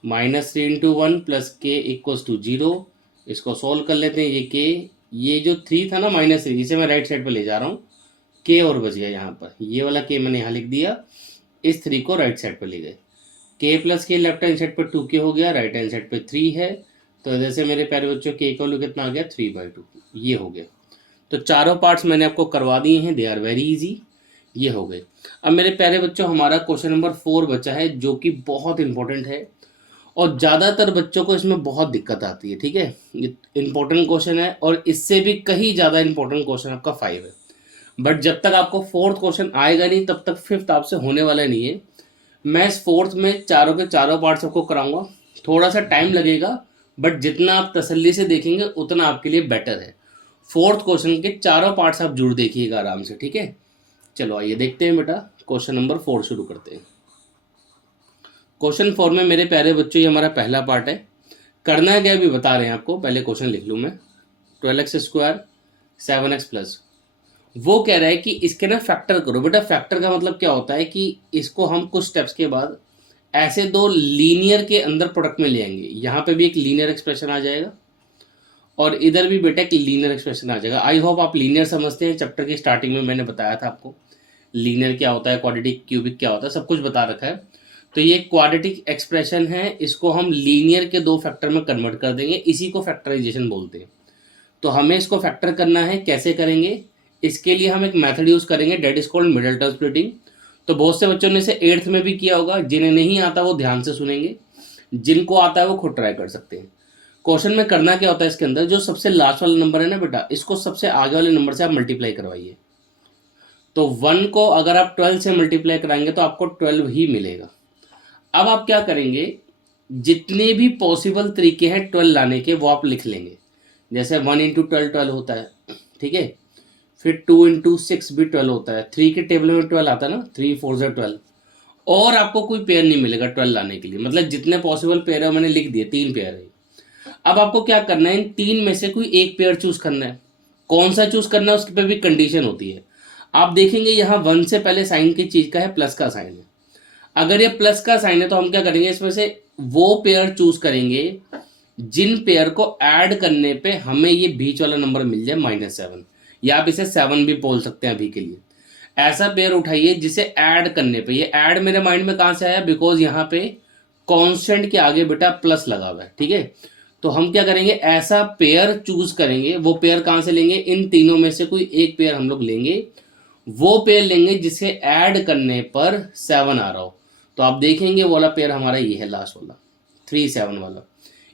-3 into one plus के इक्वल्स टू 0। इसको सॉल्व कर लेते हैं। ये k, ये जो 3 था ना -3, इसे मैं राइट साइड पर ले जा रहा हूँ, k और बच गया यहाँ पर। ये वाला k मैंने यहाँ लिख दिया, इस 3 को राइट साइड पर ले गए। k प्लस के लेफ्ट हैंड साइड पर 2k हो गया, राइट हैंड साइड पर 3 है। तो जैसे मेरे प्यारे बच्चों k का वैल्यू कितना आ गया, 3/2, ये हो गया। तो चारों पार्ट्स मैंने आपको करवा दिए हैं, दे आर वेरी इजी, ये हो गए। अब मेरे प्यारे बच्चों हमारा क्वेश्चन नंबर 4 बचा है, जो कि बहुत इंपॉर्टेंट है और ज़्यादातर बच्चों को इसमें बहुत दिक्कत आती है, ठीक है। ये इंपॉर्टेंट क्वेश्चन है और इससे भी कहीं ज़्यादा इंपॉर्टेंट क्वेश्चन आपका 5 है। बट जब तक आपको 4th क्वेश्चन आएगा नहीं तब तक 5th आपसे होने वाला नहीं है। मैं इस 4th में चारों के चारों पार्ट्स आपको कराऊंगा, थोड़ा सा टाइम लगेगा, बट जितना आप तसल्ली से देखेंगे उतना आपके लिए बेटर है। 4th क्वेश्चन के चारों पार्ट्स आप जरूर देखिएगा आराम से, ठीक है। चलो आइए देखते हैं बेटा, क्वेश्चन नंबर 4 शुरू करते हैं। क्वेश्चन 4 में मेरे प्यारे बच्चों ये हमारा पहला पार्ट है। करना क्या भी बता रहे हैं आपको, पहले क्वेश्चन लिख लूँ मैं। 12x स्क्वायर 7x प्लस, वो कह रहा है कि इसके ना फैक्टर करो। बेटा फैक्टर का मतलब क्या होता है कि इसको हम कुछ स्टेप्स के बाद ऐसे दो लीनियर के अंदर प्रोडक्ट में ले आएंगे। यहाँ पे भी एक लीनियर एक्सप्रेशन आ जाएगा और इधर भी बेटा एक लीनियर एक्सप्रेशन आ जाएगा। आई होप आप लीनियर समझते हैं, चैप्टर की स्टार्टिंग में मैंने बताया था आपको लीनियर क्या होता है, क्वाड्रेटिक क्यूबिक क्या होता है, सब कुछ बता रखा है। तो ये क्वाड्रेटिक एक्सप्रेशन है, इसको हम लीनियर के 2 फैक्टर में कन्वर्ट कर देंगे, इसी को फैक्टराइजेशन बोलते हैं। तो हमें इसको फैक्टर करना है, कैसे करेंगे, इसके लिए हम एक मेथड यूज करेंगे, that is called middle term splitting. तो बहुत से बच्चों ने इसे 8th में भी किया होगा, जिन्हें नहीं आता वो ध्यान से सुनेंगे, जिनको आता है वो खुद ट्राई कर सकते हैं। क्वेश्चन में करना क्या होता है, इसके अंदर जो सबसे लास्ट वाला नंबर है ना बेटा, इसको सबसे आगे वाले नंबर से आप मल्टीप्लाई करवाइए। तो 1 को अगर आप 12 से मल्टीप्लाई कराएंगे तो आपको 12 ही मिलेगा। अब आप क्या करेंगे, जितने भी पॉसिबल तरीके हैं 12 लाने के वो आप लिख लेंगे। जैसे 1 इंटू 12 12 होता है, ठीक है। फिर 2 इंटू 6 भी 12 होता है, 3 के टेबल में 12 आता है ना, 3 4 12। और आपको कोई पेयर नहीं मिलेगा 12 लाने के लिए, मतलब जितने पॉसिबल पेयर है मैंने लिख दिए, 3 पेयर है। अब आपको क्या करना है, इन 3 में से कोई एक पेयर चूज करना है। कौन सा चूज करना है उसके पे भी कंडीशन होती है। आप देखेंगे यहाँ 1 से पहले साइन की चीज का है, प्लस का साइन है। अगर ये प्लस का साइन है तो हम क्या करेंगे, इसमें से वो पेयर चूज करेंगे जिन पेयर को ऐड करने पे हमें ये बीच वाला नंबर मिल जाए -7, या आप इसे 7 भी बोल सकते हैं अभी के लिए। ऐसा पेयर उठाइए जिसे ऐड करने पे, ये ऐड मेरे माइंड में कहां से आया, बिकॉज यहाँ पे कांस्टेंट के आगे बेटा प्लस लगा हुआ है, ठीक है। तो हम क्या करेंगे, ऐसा पेयर चूज करेंगे। वो पेयर कहां से लेंगे, इन तीनों में से कोई एक पेयर हम लोग लेंगे। वो पेयर लेंगे जिसे ऐड करने पर 7 आ रहा हो। तो आप देखेंगे वो वाला पेयर हमारा ये है, लास्ट वाला 3 7 वाला।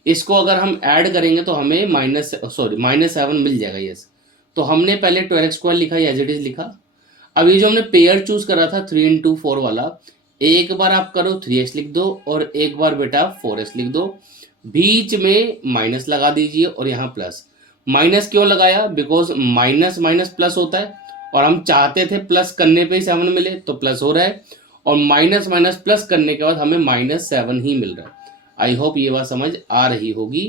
इसको अगर हम ऐड करेंगे तो हमें -7 मिल जाएगा, यस। तो हमने पहले 12x² लिखा, एज इट इज लिखा। अब ये जो हमने पेयर चूज करा था 3 इंटू 4 वाला, एक बार आप करो 3x लिख दो और एक बार बेटा 4x लिख दो। बीच में माइनस लगा दीजिए और यहाँ प्लस। माइनस क्यों लगाया, बिकॉज माइनस माइनस प्लस होता है, और हम चाहते थे प्लस करने पे ही 7 मिले, तो प्लस हो रहा है। और माइनस माइनस प्लस करने के बाद हमें -7 ही मिल रहा है। आई होप ये बात समझ आ रही होगी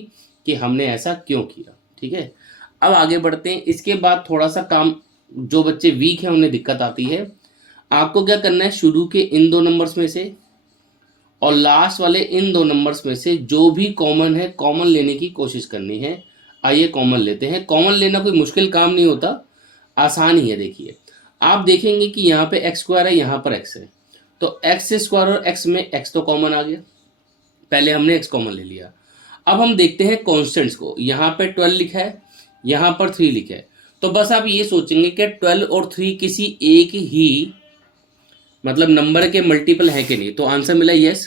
कि हमने ऐसा क्यों किया, ठीक है। अब आगे बढ़ते हैं। इसके बाद थोड़ा सा काम, जो बच्चे वीक हैं उन्हें दिक्कत आती है। आपको क्या करना है, शुरू के इन 2 नंबर्स में से और लास्ट वाले इन 2 नंबर्स में से जो भी कॉमन है, कॉमन लेने की कोशिश करनी है। आइए कॉमन लेते हैं। कॉमन लेना कोई मुश्किल काम नहीं होता, आसान ही है। देखिए, आप देखेंगे कि यहाँ पे x² है, यहाँ पर x है, तो x² और x में x तो कॉमन आ गया, पहले हमने x कॉमन ले लिया। अब हम देखते हैं कॉन्स्टेंट्स को। यहाँ पे 12 लिखा है, यहाँ पर 3 लिखा है। तो बस आप ये सोचेंगे कि 12 और 3 किसी एक ही मतलब नंबर के मल्टीपल है कि नहीं। तो आंसर मिला यस।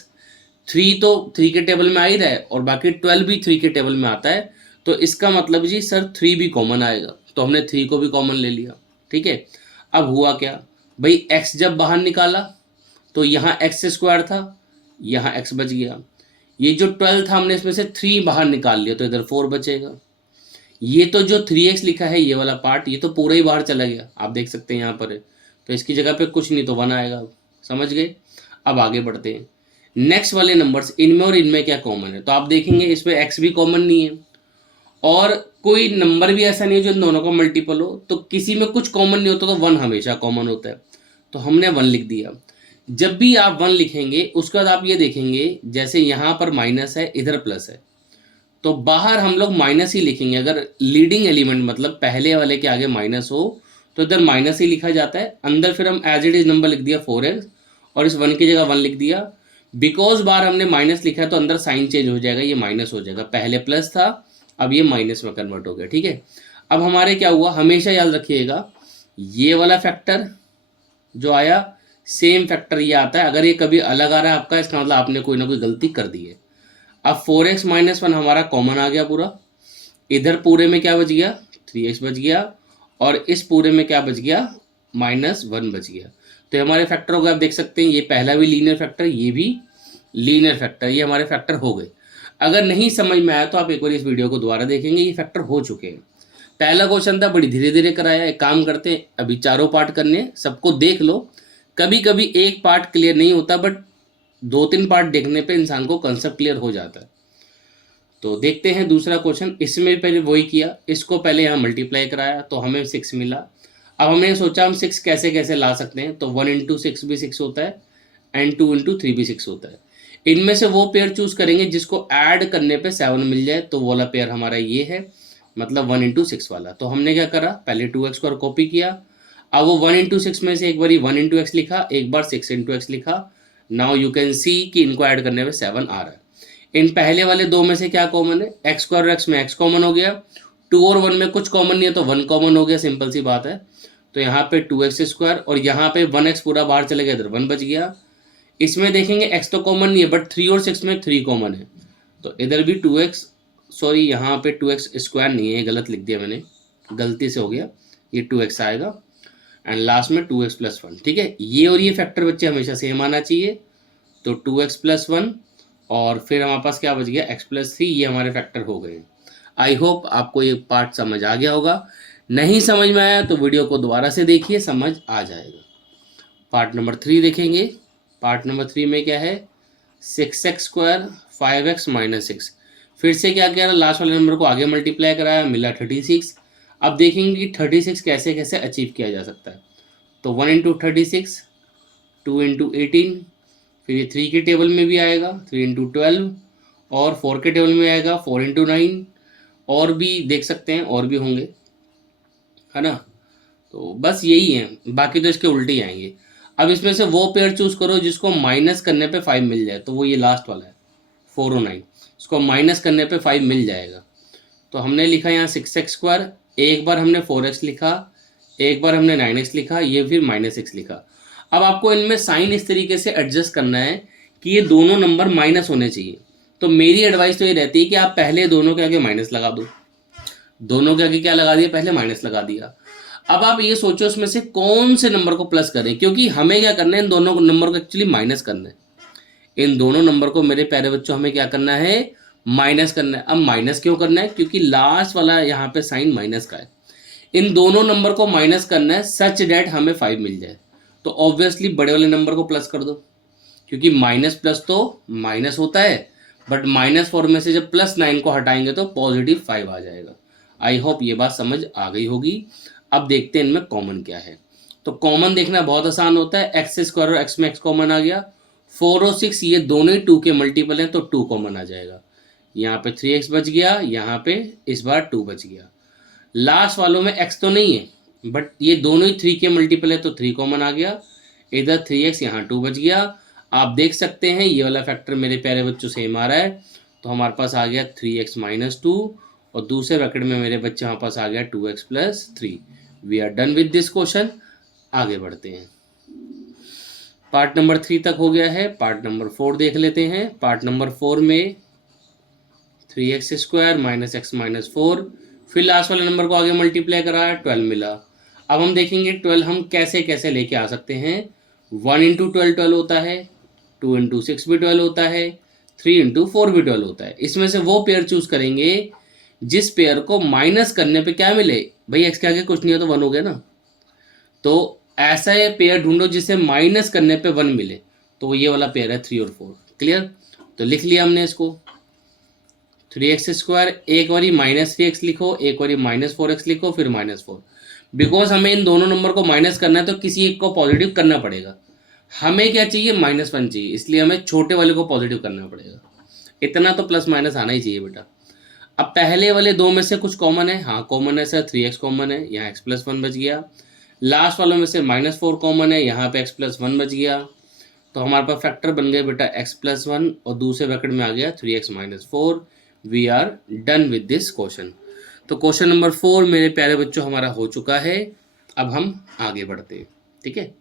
3 तो 3 के टेबल में आ ही रहा है और बाकी 12 भी 3 के टेबल में आता है। तो इसका मतलब जी सर 3 भी कॉमन आएगा, तो हमने 3 को भी कॉमन ले लिया, ठीक है। अब हुआ क्या भाई, x जब बाहर निकाला तो यहाँ x² था, यहाँ x बच गया। ये जो 12 था हमने इसमें से 3 बाहर निकाल लिया, तो इधर 4 बचेगा। ये तो जो 3x लिखा है ये वाला पार्ट, ये तो पूरा ही बाहर चला गया, आप देख सकते हैं यहाँ पर है। तो इसकी जगह पे कुछ नहीं तो 1 आएगा, समझ गए। अब आगे बढ़ते हैं। नेक्स्ट वाले नंबर्स, इनमें और इनमें क्या कॉमन है, तो आप देखेंगे इसमें x भी कॉमन नहीं है और कोई नंबर भी ऐसा नहीं है जो इन दोनों का मल्टीपल हो। तो किसी में कुछ कॉमन नहीं होता, तो 1 हमेशा कॉमन होता है, तो हमने 1 लिख दिया। जब भी आप 1 लिखेंगे उसके बाद आप ये देखेंगे, जैसे यहाँ पर माइनस है, इधर प्लस है, तो बाहर हम लोग माइनस ही लिखेंगे। अगर लीडिंग एलिमेंट मतलब पहले वाले के आगे माइनस हो तो इधर माइनस ही लिखा जाता है। अंदर फिर हम एज इट इज नंबर लिख दिया 4x और इस 1 की जगह 1 लिख दिया। बिकॉज बार हमने माइनस लिखा है तो अंदर साइन चेंज हो जाएगा, ये माइनस हो जाएगा। पहले प्लस था, अब ये माइनस में कन्वर्ट हो गया, ठीक है। अब हमारे क्या हुआ, हमेशा याद रखिएगा ये वाला फैक्टर जो आया, सेम फैक्टर ये आता है। अगर ये कभी अलग आ रहा है आपका, इसका मतलब आपने कोई ना कोई गलती कर दी है। अब 4x - 1 हमारा कॉमन आ गया पूरा। इधर पूरे में क्या बच गया, 3x बच गया, और इस पूरे में क्या बच गया, -1 बच गया। तो हमारे फैक्टर हो गए, आप देख सकते हैं ये पहला भी लीनियर फैक्टर, ये भी लीनियर फैक्टर, ये हमारे फैक्टर हो गए। अगर नहीं समझ में आया तो आप एक बार इस वीडियो को दोबारा देखेंगे, ये फैक्टर हो चुके हैं। पहला क्वेश्चन था, बड़ी धीरे धीरे कराया। एक काम करते हैं, अभी चारों पार्ट करने, सबको देख लो। कभी कभी एक पार्ट क्लियर नहीं होता, बट 2-3 पार्ट देखने पे इंसान को कंसेप्ट क्लियर हो जाता है। तो देखते हैं दूसरा क्वेश्चन। इसमें पहले वही किया, इसको पहले यहाँ मल्टीप्लाई कराया तो हमें 6 मिला। अब हमने सोचा हम 6 कैसे कैसे ला सकते हैं, तो 1 इंटू 6 भी 6 होता है एंड 2 इंटू 3 भी 6 होता है। इनमें से वो पेयर चूज करेंगे जिसको ऐड करने पे 7 मिल जाए, तो वो वाला पेयर हमारा ये है, मतलब 1 इंटू 6 वाला। तो हमने क्या करा, पहले 2x को कॉपी किया। अब वो 1 इंटू 6 में से एक बार 1 इंटू x लिखा, एक बार 6 इंटू x लिखा। नाउ यू कैन सी कि इनको ऐड करने पे 7 आ रहा है। इन पहले वाले 2 में से क्या कॉमन है, x² और x में x कॉमन हो गया। 2 और 1 में कुछ कॉमन नहीं है तो 1 कॉमन हो गया, सिंपल सी बात है। तो यहाँ पे 2x² और यहाँ पे 1x पूरा बाहर चले गया, इधर 1 बच गया। इसमें देखेंगे x तो कॉमन नहीं है, बट 3 और 6 में 3 कॉमन है, तो इधर भी 2x, सॉरी यहाँ पे 2x² नहीं है, गलत लिख दिया मैंने, गलती से हो गया, ये 2x आएगा एंड लास्ट में 2x + 1, ठीक है। ये और ये फैक्टर बच्चे हमेशा सेम आना चाहिए, तो 2x + 1 और फिर हमारे पास क्या बच गया, x + 3, ये हमारे फैक्टर हो गए। आई होप आपको ये पार्ट समझ आ गया होगा। नहीं समझ में आया तो वीडियो को दोबारा से देखिए, समझ आ जाएगा। पार्ट नंबर 3 देखेंगे। पार्ट नंबर 3 में क्या है, 6x² 5x - 6। फिर से क्या किया, लास्ट वाले नंबर को आगे मल्टीप्लाई कराया, मिला 36। अब देखेंगे कि 36 कैसे कैसे अचीव किया जा सकता है। तो 1 × 36, 2 × 18, फिर ये 3 के टेबल में भी आएगा 3 × 12, और 4 के टेबल में आएगा 4 × 9, और भी देख सकते हैं, और भी होंगे, है ना। तो बस यही है, बाकी तो इसके उल्टे ही आएंगे। अब इसमें से वो पेयर चूज करो जिसको माइनस करने पे 5 मिल जाए, तो वो ये लास्ट वाला है 4 और 9, इसको माइनस करने पे 5 मिल जाएगा। तो हमने लिखा यहाँ 6x², एक बार हमने 4x लिखा, एक बार हमने 9x लिखा, ये फिर -x लिखा। अब आपको इनमें साइन इस तरीके से एडजस्ट करना है कि ये दोनों नंबर माइनस होने चाहिए। तो मेरी एडवाइस तो ये रहती है कि आप पहले दोनों के आगे माइनस लगा दो। दोनों के आगे क्या लगा दिया, पहले माइनस लगा दिया। अब आप ये सोचो उसमें से कौन से नंबर को प्लस करें, क्योंकि हमें क्या करना है, इन दोनों नंबर को एक्चुअली माइनस करना है। इन दोनों नंबर को मेरे प्यारे बच्चों हमें क्या करना है, माइनस करना है। अब माइनस क्यों करना है, क्योंकि लास्ट वाला यहाँ पे साइन माइनस का है। इन दोनों नंबर को माइनस करना है सच डेट हमें 5 मिल जाए। तो ऑब्वियसली बड़े वाले नंबर को प्लस कर दो, क्योंकि माइनस प्लस तो माइनस होता है, बट -4 में से जब +9 को हटाएंगे तो +5 आ जाएगा। आई होप ये बात समझ आ गई होगी। अब देखते हैं इनमें कॉमन क्या है। तो कॉमन देखना बहुत आसान होता है, x² और x में x कॉमन आ गया। 4 और 6 ये दोनों ही 2 के मल्टीपल हैं, तो 2 कॉमन आ जाएगा। यहाँ पे 3x बच गया, यहाँ पे इस बार 2 बच गया। लास्ट वालों में x तो नहीं है, बट ये दोनों ही 3 के मल्टीपल है, तो 3 कॉमन आ गया। इधर 3x, यहाँ 2 बच गया। आप देख सकते हैं ये वाला फैक्टर मेरे प्यारे बच्चों सेम आ रहा है, तो हमारे पास आ गया 3x - 2, और दूसरे ब्रैकेट में मेरे बच्चे हमारे पास आ गया 2x + 3। We are done with this question. आगे बढ़ते हैं। पार्ट नंबर 3 तक हो गया है, पार्ट नंबर 4 देख लेते हैं। पार्ट नंबर 4 में 3x² - x - 4, फिर लास्ट वाले नंबर को आगे मल्टीप्लाई करा, 12 मिला। अब हम देखेंगे 12 हम कैसे कैसे लेके आ सकते हैं। 1 × 12 12 होता है, 2 × 6 भी 12 होता है, 3 × 4 भी 12 होता है। इसमें से वो पेयर चूज करेंगे जिस पेयर को माइनस करने पे क्या मिले, भाई x के आगे कुछ नहीं है तो 1 हो गया ना। तो ऐसा ये पेयर ढूंढो जिसे माइनस करने पे 1 मिले, तो वो ये वाला पेयर है 3 और 4। क्लियर, तो लिख लिया हमने इसको। 3x², एक बारी -3x लिखो, एक बारी -4x लिखो, फिर -4। बिकॉज हमें इन दोनों नंबर को माइनस करना है, तो किसी एक को पॉजिटिव करना पड़ेगा। हमें क्या चाहिए, -1 चाहिए, इसलिए हमें छोटे वाले को पॉजिटिव करना पड़ेगा। इतना तो प्लस माइनस आना ही चाहिए बेटा। अब पहले वाले दो में से कुछ कॉमन है, हाँ कॉमन है सर, 3x कॉमन है, यहाँ x + 1 बच गया। लास्ट वालों में से -4 कॉमन है, यहाँ पे x + 1 बच गया। तो हमारे पास फैक्टर बन गए बेटा x + 1, और दूसरे ब्रैकेट में आ गया 3x - 4। We are done with this question. तो क्वेश्चन नंबर 4 मेरे प्यारे बच्चों हमारा हो चुका है। अब हम आगे बढ़ते हैं, ठीक है,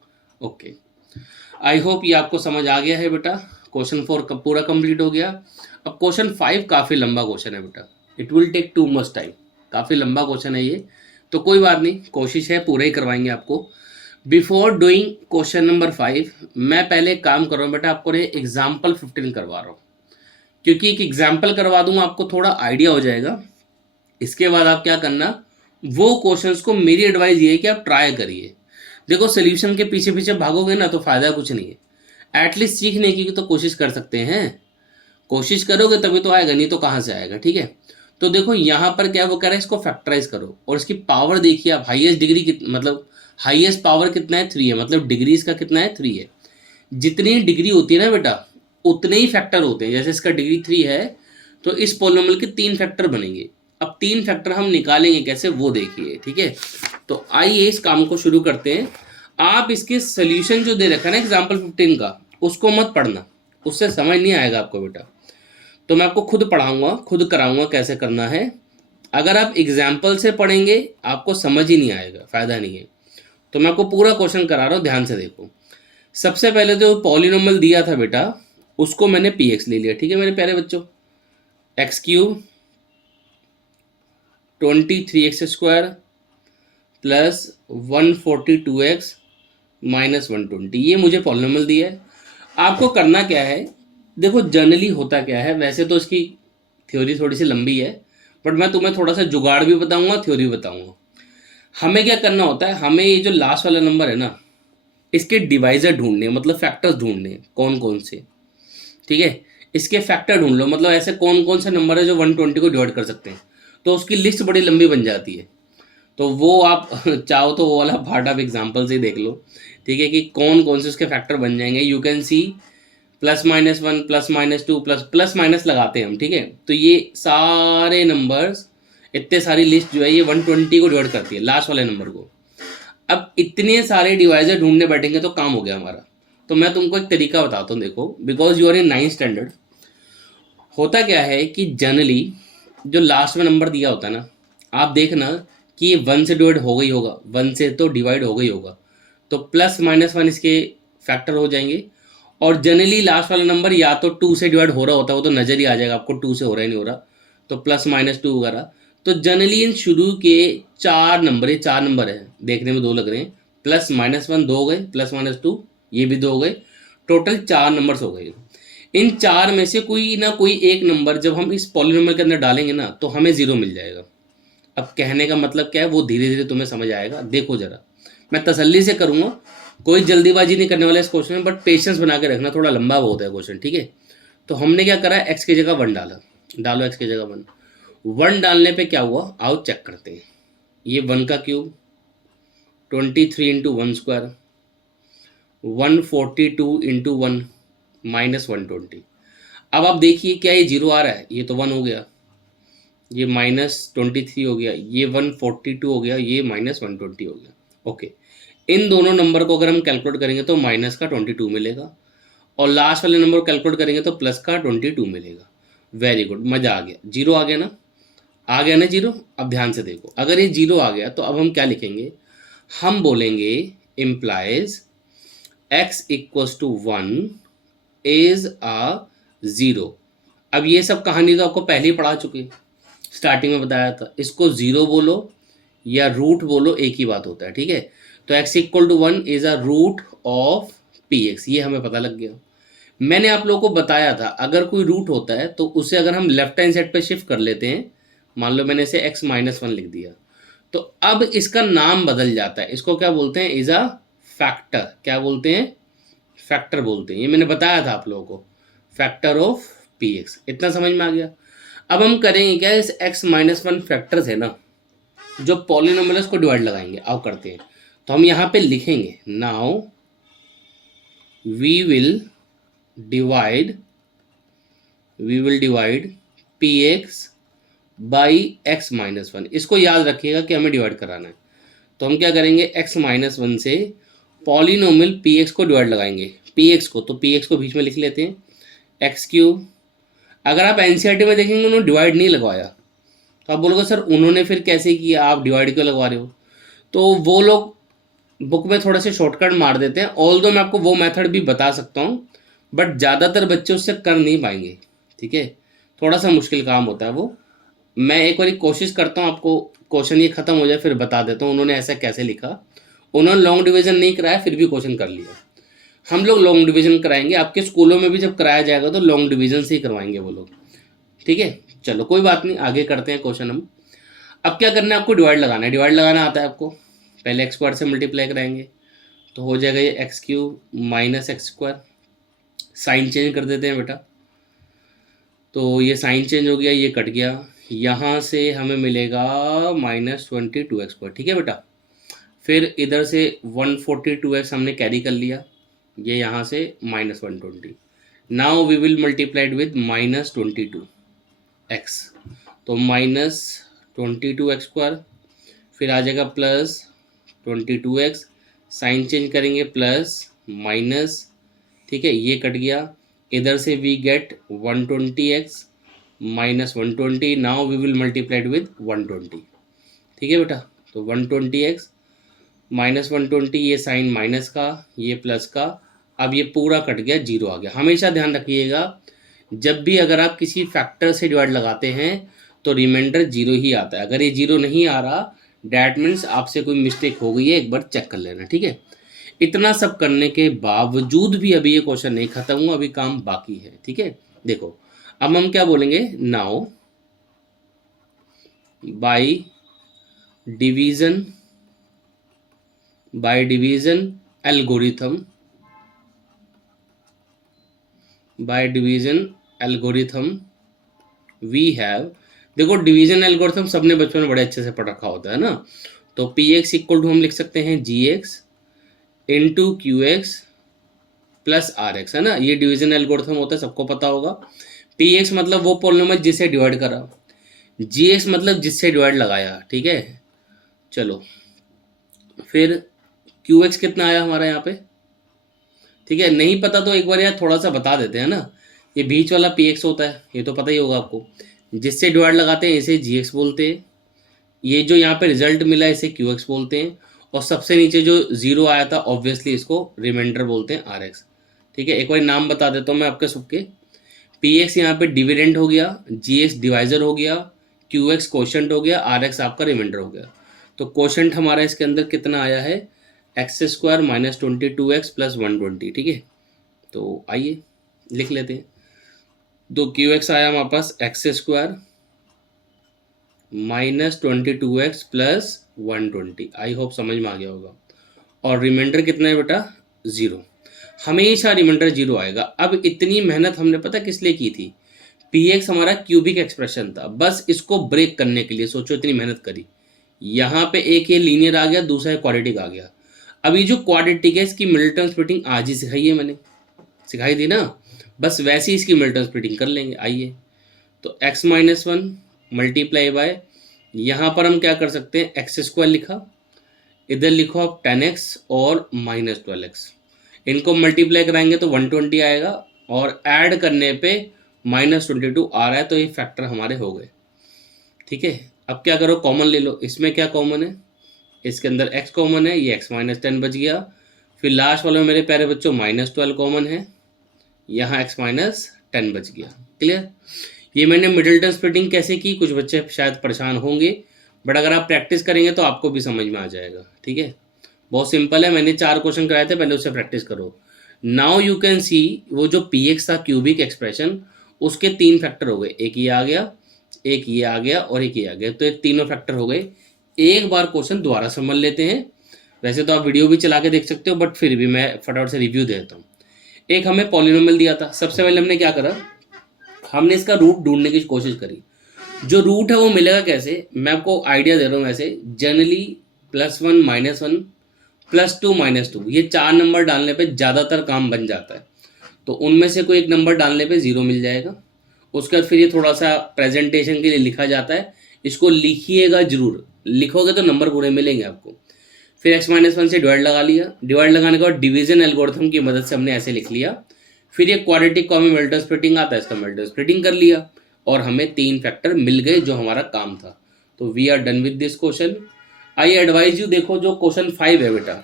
ओके। आई होप ये आपको समझ आ गया है बेटा। क्वेश्चन 4 का पूरा कंप्लीट हो गया। अब क्वेश्चन 5 काफ़ी लंबा क्वेश्चन है बेटा, it will take too much time, काफ़ी लंबा क्वेश्चन है ये। तो कोई बात नहीं, कोशिश है पूरा ही करवाएंगे आपको। बिफोर डूइंग क्वेश्चन नंबर 5, मैं पहले एक काम कर रहा हूँ बेटा, आपको एग्जाम्पल 15 करवा रहा हूँ, क्योंकि एक एग्जाम्पल करवा दूंगा आपको थोड़ा आइडिया हो जाएगा। इसके बाद आप क्या करना, वो क्वेश्चंस को मेरी एडवाइस ये है कि आप ट्राई करिए। देखो सोल्यूशन के पीछे पीछे भागोगे ना तो फायदा कुछ नहीं है। एटलीस्ट सीखने की तो कोशिश कर सकते हैं, कोशिश करोगे तभी तो आएगा, नहीं तो कहाँ से आएगा, ठीक है। तो देखो यहाँ पर क्या वो कह रहा है, इसको फैक्टराइज करो, और इसकी पावर देखिए आप, हाईएस्ट डिग्री मतलब हाईएस्ट पावर कितना है, 3 है, मतलब डिग्री इसका कितना है, 3 है। जितनी डिग्री होती है ना बेटा, उतने ही फैक्टर होते हैं। जैसे इसका डिग्री 3 है, तो इस पॉलिनोमियल के 3 फैक्टर बनेंगे। अब 3 फैक्टर हम निकालेंगे कैसे, वो देखिए, ठीक है। तो आइए इस काम को शुरू करते हैं। आप इसके सोल्यूशन जो दे रखा है ना एग्जाम्पल 15 का, उसको मत पढ़ना, उससे समझ नहीं आएगा आपको बेटा। तो मैं आपको खुद पढ़ाऊंगा, खुद कराऊंगा कैसे करना है। अगर आप एग्जाम्पल से पढ़ेंगे आपको समझ ही नहीं आएगा, फायदा नहीं है। तो मैं आपको पूरा क्वेश्चन करा रहा हूँ, ध्यान से देखो। सबसे पहले जो पॉलिनोमियल दिया था बेटा, उसको मैंने px ले लिया, ठीक है मेरे प्यारे बच्चों। x³ 23x² + 142x - 120, ये मुझे पॉलिनोमियल दिया है। आपको करना क्या है, देखो जनरली होता क्या है, वैसे तो इसकी थ्योरी थोड़ी सी लंबी है, बट मैं तुम्हें थोड़ा सा जुगाड़ भी बताऊंगा, थ्योरी बताऊंगा। हमें क्या करना होता है, हमें ये जो लास्ट वाला नंबर है ना, इसके डिवाइजर ढूंढने हैं, मतलब फैक्टर्स ढूंढने हैं कौन कौन से। ठीक है, इसके फैक्टर ढूंढ लो, मतलब ऐसे कौन कौन से नंबर है जो 120 को डिवाइड कर सकते हैं। तो उसकी लिस्ट बड़ी लंबी बन जाती है। तो वो आप चाहो तो वो वाला पार्ट आप एग्जाम्पल से ही देख लो। ठीक है, कि कौन कौन से उसके फैक्टर बन जाएंगे। You can see +-1 +-2 plus plus minus लगाते हैं हम। ठीक है, तो ये सारे नंबर्स, इतने सारी लिस्ट जो है ये 120 को डिवाइड करती है, लास्ट वाले नंबर को। अब इतने सारे डिवाइजर ढूंढने बैठेंगे तो काम हो गया हमारा। तो मैं तुमको एक तरीका बताता हूँ, देखो, because you are in 9th standard. होता क्या है कि जनरली जो लास्ट में नंबर दिया होता है ना, आप देखना कि ये 1 से डिवाइड हो गई होगा, 1 से तो डिवाइड हो गई होगा, तो +-1 इसके फैक्टर हो जाएंगे। और जनरली लास्ट वाला नंबर या तो 2 से डिवाइड हो रहा होता है, वो तो नज़र ही आ जाएगा आपको 2 से हो रहा है नहीं हो रहा, तो +-2 वगैरह। तो जनरली इन शुरू के 4 नंबर, ये 4 नंबर है, देखने में 2 लग रहे हैं, +-1 2 हो गए, +-2 ये भी 2 हो गए, टोटल 4 नंबर्स हो गए। इन 4 में से कोई ना कोई एक नंबर जब हम इस पॉलिनोमियल के अंदर डालेंगे ना, तो हमें 0 मिल जाएगा। अब कहने का मतलब क्या है, वो धीरे धीरे तुम्हें समझ आएगा। देखो जरा, मैं तसल्ली से करूँगा, कोई जल्दीबाजी नहीं करने वाला इस क्वेश्चन में, बट पेशेंस बना के रखना, थोड़ा लंबा बहुत है क्वेश्चन। ठीक है, तो हमने क्या करा, एक्स की जगह 1 डाला, डालो एक्स की जगह 1। 1 डालने पे क्या हुआ, आओ चेक करते हैं। ये 1 का क्यूब 23 इंटू 1² 142 इंटू 1 -120। अब आप देखिए क्या ये 0 आ रहा है, ये तो 1 हो गया, ये -23 हो गया, ये 142 हो गया, ये -120 हो गया। ओके, इन दोनों नंबर को अगर हम कैलकुलेट करेंगे तो माइनस का 22 मिलेगा, और लास्ट वाले नंबर को कैलकुलेट करेंगे तो प्लस का 22 मिलेगा। वेरी गुड, मज़ा आ गया। 0 आ गया ना, आ गया ना 0। अब ध्यान से देखो, अगर ये 0 आ गया तो अब हम क्या लिखेंगे, हम बोलेंगे implies x equals to 1 is a 0। अब ये सब कहानी तो आपको पहले ही पढ़ा चुके, स्टार्टिंग में बताया था। इसको 0 बोलो या रूट बोलो, एक ही बात होता है। ठीक है, तो x equal to 1 is a root of px, ये हमें पता लग गया। मैंने आप लोगों को बताया था, अगर कोई रूट होता है तो उसे अगर हम लेफ्ट हैंड साइड पे शिफ्ट कर लेते हैं, मान लो मैंने इसे x-1 लिख दिया, तो अब इसका नाम बदल जाता है। इसको क्या बोलते हैं, इज अ फैक्टर। क्या बोलते हैं, फैक्टर बोलते हैं। ये मैंने बताया था आप लोगों को, फैक्टर ऑफ px। इतना समझ में आ गया। अब हम करेंगे क्या, इस x-1 फैक्टर से ना जो पॉलिनोमियल उसको डिवाइड लगाएंगे। आओ करते हैं। तो हम यहाँ पे लिखेंगे, now we will divide px by x-1। इसको याद रखिएगा कि हमें डिवाइड कराना है। तो हम क्या करेंगे, x-1 से पॉलिनोमियल px को डिवाइड लगाएंगे, px को, तो px को बीच में लिख लेते हैं, x3। अगर आप एनसीईआरटी में देखेंगे उन्होंने डिवाइड नहीं लगवाया, तो आप बोलोगे सर उन्होंने फिर कैसे किया, आप डिवाइड क्यों लगवा रहे हो। तो वो लोग बुक में थोड़े से शॉर्टकट मार देते हैं, ऑल दो मैं आपको वो मेथड भी बता सकता हूँ, बट ज़्यादातर बच्चे उससे कर नहीं पाएंगे। ठीक है, थोड़ा सा मुश्किल काम होता है वो। मैं एक बार कोशिश करता हूँ, आपको क्वेश्चन ये खत्म हो जाए फिर बता देता हूँ उन्होंने ऐसा कैसे लिखा। उन्होंने लॉन्ग डिवीजन नहीं कराया, फिर भी क्वेश्चन कर लिया। हम लोग लॉन्ग डिवीजन कराएंगे, आपके स्कूलों में भी जब कराया जाएगा तो लॉन्ग डिवीजन से ही करवाएंगे वो लोग। ठीक है, चलो कोई बात नहीं, आगे करते हैं क्वेश्चन हम। अब क्या करना है, आपको डिवाइड लगाना है। डिवाइड लगाना आता है आपको, पहले x² से मल्टीप्लाई कराएंगे तो हो जाएगा ये x³ - x²। साइन चेंज कर देते हैं बेटा, तो ये साइन चेंज हो गया, ये कट गया, यहाँ से हमें मिलेगा -22x²। ठीक है बेटा, फिर इधर से 142x हमने कैरी कर लिया, ये यहाँ से -120। Now we will multiplied with -22x, तो -22x², फिर आ जाएगा +22x, साइन चेंज करेंगे प्लस माइनस। ठीक है, ये कट गया, इधर से we get 120x -120। Now we will multiplied with 120। ठीक है बेटा, तो 120x -120, ये साइन माइनस का, ये प्लस का, अब ये पूरा कट गया, 0 आ गया। हमेशा ध्यान रखिएगा, जब भी अगर आप किसी फैक्टर से डिवाइड लगाते हैं तो रिमाइंडर 0 ही आता है। अगर ये 0 नहीं आ रहा, डैट मीन्स आपसे कोई मिस्टेक हो गई है, एक बार चेक कर लेना। ठीक है, इतना सब करने के बावजूद भी अभी ये क्वेश्चन नहीं खत्म हुआ, अभी काम बाकी है। ठीक है, देखो अब हम क्या बोलेंगे, now by division algorithm, by division algorithm we have, देखो डिवीजन एल्गोरिथम सबने बचपन में बड़े अच्छे से पढ़ रखा होता है ना, तो पी एक्स इक्वल टू हम लिख सकते हैं g x into q x plus r x, है ना, ये डिवीजन एल्गोरिथम होता है, सबको पता होगा। पी एक्स मतलब वो पॉलिनोमियल जिसे डिवाइड करा, जी एक्स मतलब जिससे डिवाइड लगाया, ठीक है। चलो फिर क्यू एक्स कितना आया हमारा यहाँ पे, ठीक है, नहीं पता तो एक बार यार थोड़ा सा बता देते हैं ना, ये बीच वाला पी एक्स होता है, ये तो पता ही होगा आपको, जिससे डिवाइड लगाते हैं इसे जी एक्स बोलते हैं, ये जो यहाँ पे रिजल्ट मिला है इसे क्यू एक्स बोलते हैं, और सबसे नीचे जो जीरो आया था ऑब्वियसली इसको रिमाइंडर बोलते हैं आर एक्स, ठीक है। एक बार नाम बता देता हूँ मैं आपके सबके, पी एक्स यहाँ पे डिविडेंड हो गया, जी एक्स डिवाइजर हो गया, क्यू एक्स क्वोशंट हो गया, आर एक्स आपका रिमाइंडर हो गया। तो क्वोशंट हमारा इसके अंदर कितना आया है, x square minus 22x plus 120, ठीक है। तो आइए लिख लेते हैं, तो क्यू एक्स आया हमारे पास x square minus 22x plus 120, I hope समझ में आ गया होगा। और रिमाइंडर कितना है बेटा, जीरो, हमेशा रिमाइंडर जीरो आएगा। अब इतनी मेहनत हमने पता किस लिए की थी, पी एक्स हमारा क्यूबिक एक्सप्रेशन था, बस इसको ब्रेक करने के लिए सोचो इतनी मेहनत करी। यहाँ पे एक ये लीनियर आ गया, दूसरा क्वाड्रेटिक आ गया। अब ये जो क्वाड्रेटिक है इसकी मिडल स्प्लिटिंग आज ही सिखाई है मैंने, सिखाई थी ना, बस वैसे ही इसकी मिडल स्प्लिटिंग कर लेंगे। आइए, तो x minus one multiply by, यहाँ पर हम क्या कर सकते हैं, एक्स स्क्वायर लिखा, इधर लिखो आप 10x और माइनस 12x, इनको मल्टीप्लाई कराएंगे तो 120 आएगा, और ऐड करने पे माइनस 22 आ रहा है, तो ये फैक्टर हमारे हो गए, ठीक है। अब क्या करो, कॉमन ले लो, इसमें क्या कॉमन है, इसके अंदर x कॉमन है, ये x माइनस 10 बच गया, फिर लास्ट वाले में मेरे प्यारे बच्चों माइनस 12 कॉमन है, यहाँ x माइनस 10 बच गया। क्लियर, ये मैंने मिडिल टर्म स्प्लिटिंग कैसे की, कुछ बच्चे शायद परेशान होंगे, बट अगर आप प्रैक्टिस करेंगे तो आपको भी समझ में आ जाएगा, ठीक है। बहुत सिंपल है, मैंने 4 क्वेश्चन कराए थे, पहले उससे प्रैक्टिस करो। नाउ यू कैन सी, वो जो पी एक्स था क्यूबिक एक्सप्रेशन, उसके 3 फैक्टर हो गए, एक ये आ गया, एक ये आ गया और एक ये आ गया, तो ये तीनों फैक्टर हो गए। एक बार क्वेश्चन दोबारा समझ लेते हैं, वैसे तो आप वीडियो भी चला के देख सकते हो, बट फिर भी मैं फटाफट से रिव्यू देता हूँ। एक हमें पॉलिनोमियल दिया था, सबसे पहले हमने क्या करा, हमने इसका रूट ढूंढने की कोशिश करी। जो रूट है वो मिलेगा कैसे, मैं आपको आइडिया दे रहा हूँ, वैसे जनरली +1 -1 +2 -2, ये 4 नंबर डालने पे ज़्यादातर काम बन जाता है, तो उनमें से कोई एक नंबर डालने पे 0 मिल जाएगा। उसके बाद फिर ये थोड़ा सा प्रेजेंटेशन के लिए लिखा जाता है, इसको लिखिएगा जरूर, लिखोगे तो नंबर पूरे मिलेंगे आपको। फिर x-1 से डिवाइड लगा लिया, डिवाइड लगाने के बाद डिवीजन एल्गोरिथम की मदद से हमने ऐसे लिख लिया, फिर ये क्वाड्रेटिक कॉमी मल्टीपल स्प्लिटिंग आता है, इसका मल्टीपल स्प्लिटिंग कर लिया, और हमें 3 फैक्टर मिल गए जो हमारा काम था। तो we are done with this question. I advise you, देखो जो क्वेश्चन 5 है बेटा,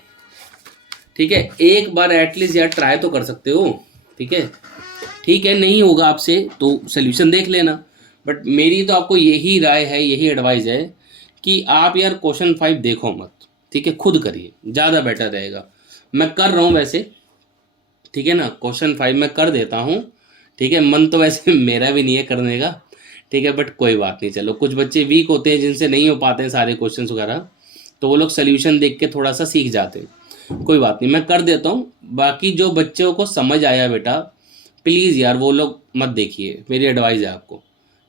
ठीक है, एक बार एटलीस्ट यार ट्राई तो कर सकते हो, ठीक है। ठीक है, नहीं होगा आपसे तो सोल्यूशन देख लेना, बट मेरी तो आपको यही राय है, यही एडवाइस है कि आप यार क्वेश्चन 5 देखो मत, ठीक है, खुद करिए, ज़्यादा बेटर रहेगा। मैं कर रहा हूँ वैसे, ठीक है ना, क्वेश्चन 5 मैं कर देता हूँ, ठीक है, मन तो वैसे मेरा भी नहीं है करने का, ठीक है, बट कोई बात नहीं, चलो कुछ बच्चे वीक होते हैं जिनसे नहीं हो पाते हैं सारे क्वेश्चन वगैरह, तो वो लोग सोल्यूशन देख के थोड़ा सा सीख जाते हैं, कोई बात नहीं, मैं कर देता हूँ। बाकी जो बच्चों को समझ आया बेटा, प्लीज़ यार वो लोग मत देखिए, मेरी एडवाइस है आपको,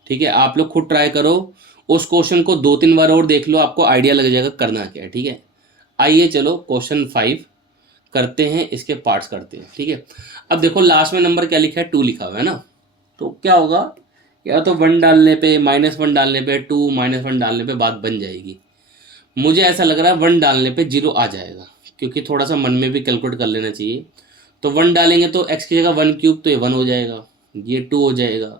ठीक है, आप लोग खुद ट्राई करो, उस क्वेश्चन को 2-3 बार और देख लो, आपको आइडिया लग जाएगा करना क्या है, ठीक है। आइए चलो क्वेश्चन 5 करते हैं, इसके पार्ट्स करते हैं, ठीक है। अब देखो लास्ट में नंबर क्या लिखा है, 2 लिखा हुआ है ना, तो क्या होगा, या तो 1 डालने पे, -1 डालने पे, 2 -1 डालने पे बात बन जाएगी। मुझे ऐसा लग रहा है 1 डालने पे 0 आ जाएगा, क्योंकि थोड़ा सा मन में भी कैलकुलेट कर लेना चाहिए। तो 1 डालेंगे तो x की जगह 1 क्यूब, तो ये 1 हो जाएगा, ये 2 हो जाएगा,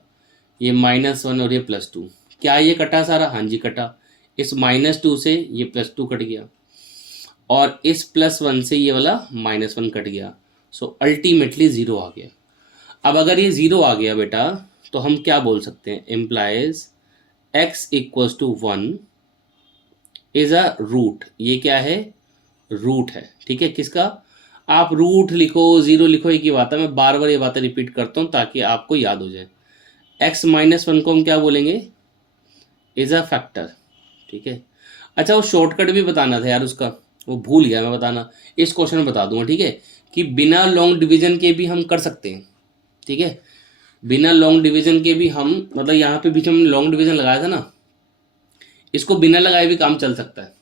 ये -1 और ये +2, क्या ये कटा सारा, हाँ जी कटा, इस -2 से ये +2 कट गया, और इस +1 से ये वाला -1 कट गया, सो अल्टीमेटली 0 आ गया। अब अगर ये 0 आ गया बेटा, तो हम क्या बोल सकते हैं, implies x = 1 is a root, ये क्या है, रूट है, ठीक है, किसका, आप रूट लिखो 0 लिखो एक ही बात है, मैं बार बार ये बातें रिपीट करता हूँ ताकि आपको याद हो जाए। x-1 को हम क्या बोलेंगे, इज अ फैक्टर, ठीक है। अच्छा वो शॉर्टकट भी बताना था यार उसका, वो भूल गया मैं बताना। इस क्वेश्चन में बता दूंगा, ठीक है, कि बिना लॉन्ग डिवीजन के भी हम कर सकते हैं, ठीक है। बिना लॉन्ग डिवीजन के भी हम, मतलब यहाँ पे बीच में लॉन्ग डिवीजन लगाया था ना, इसको बिना लगाए भी काम चल सकता है,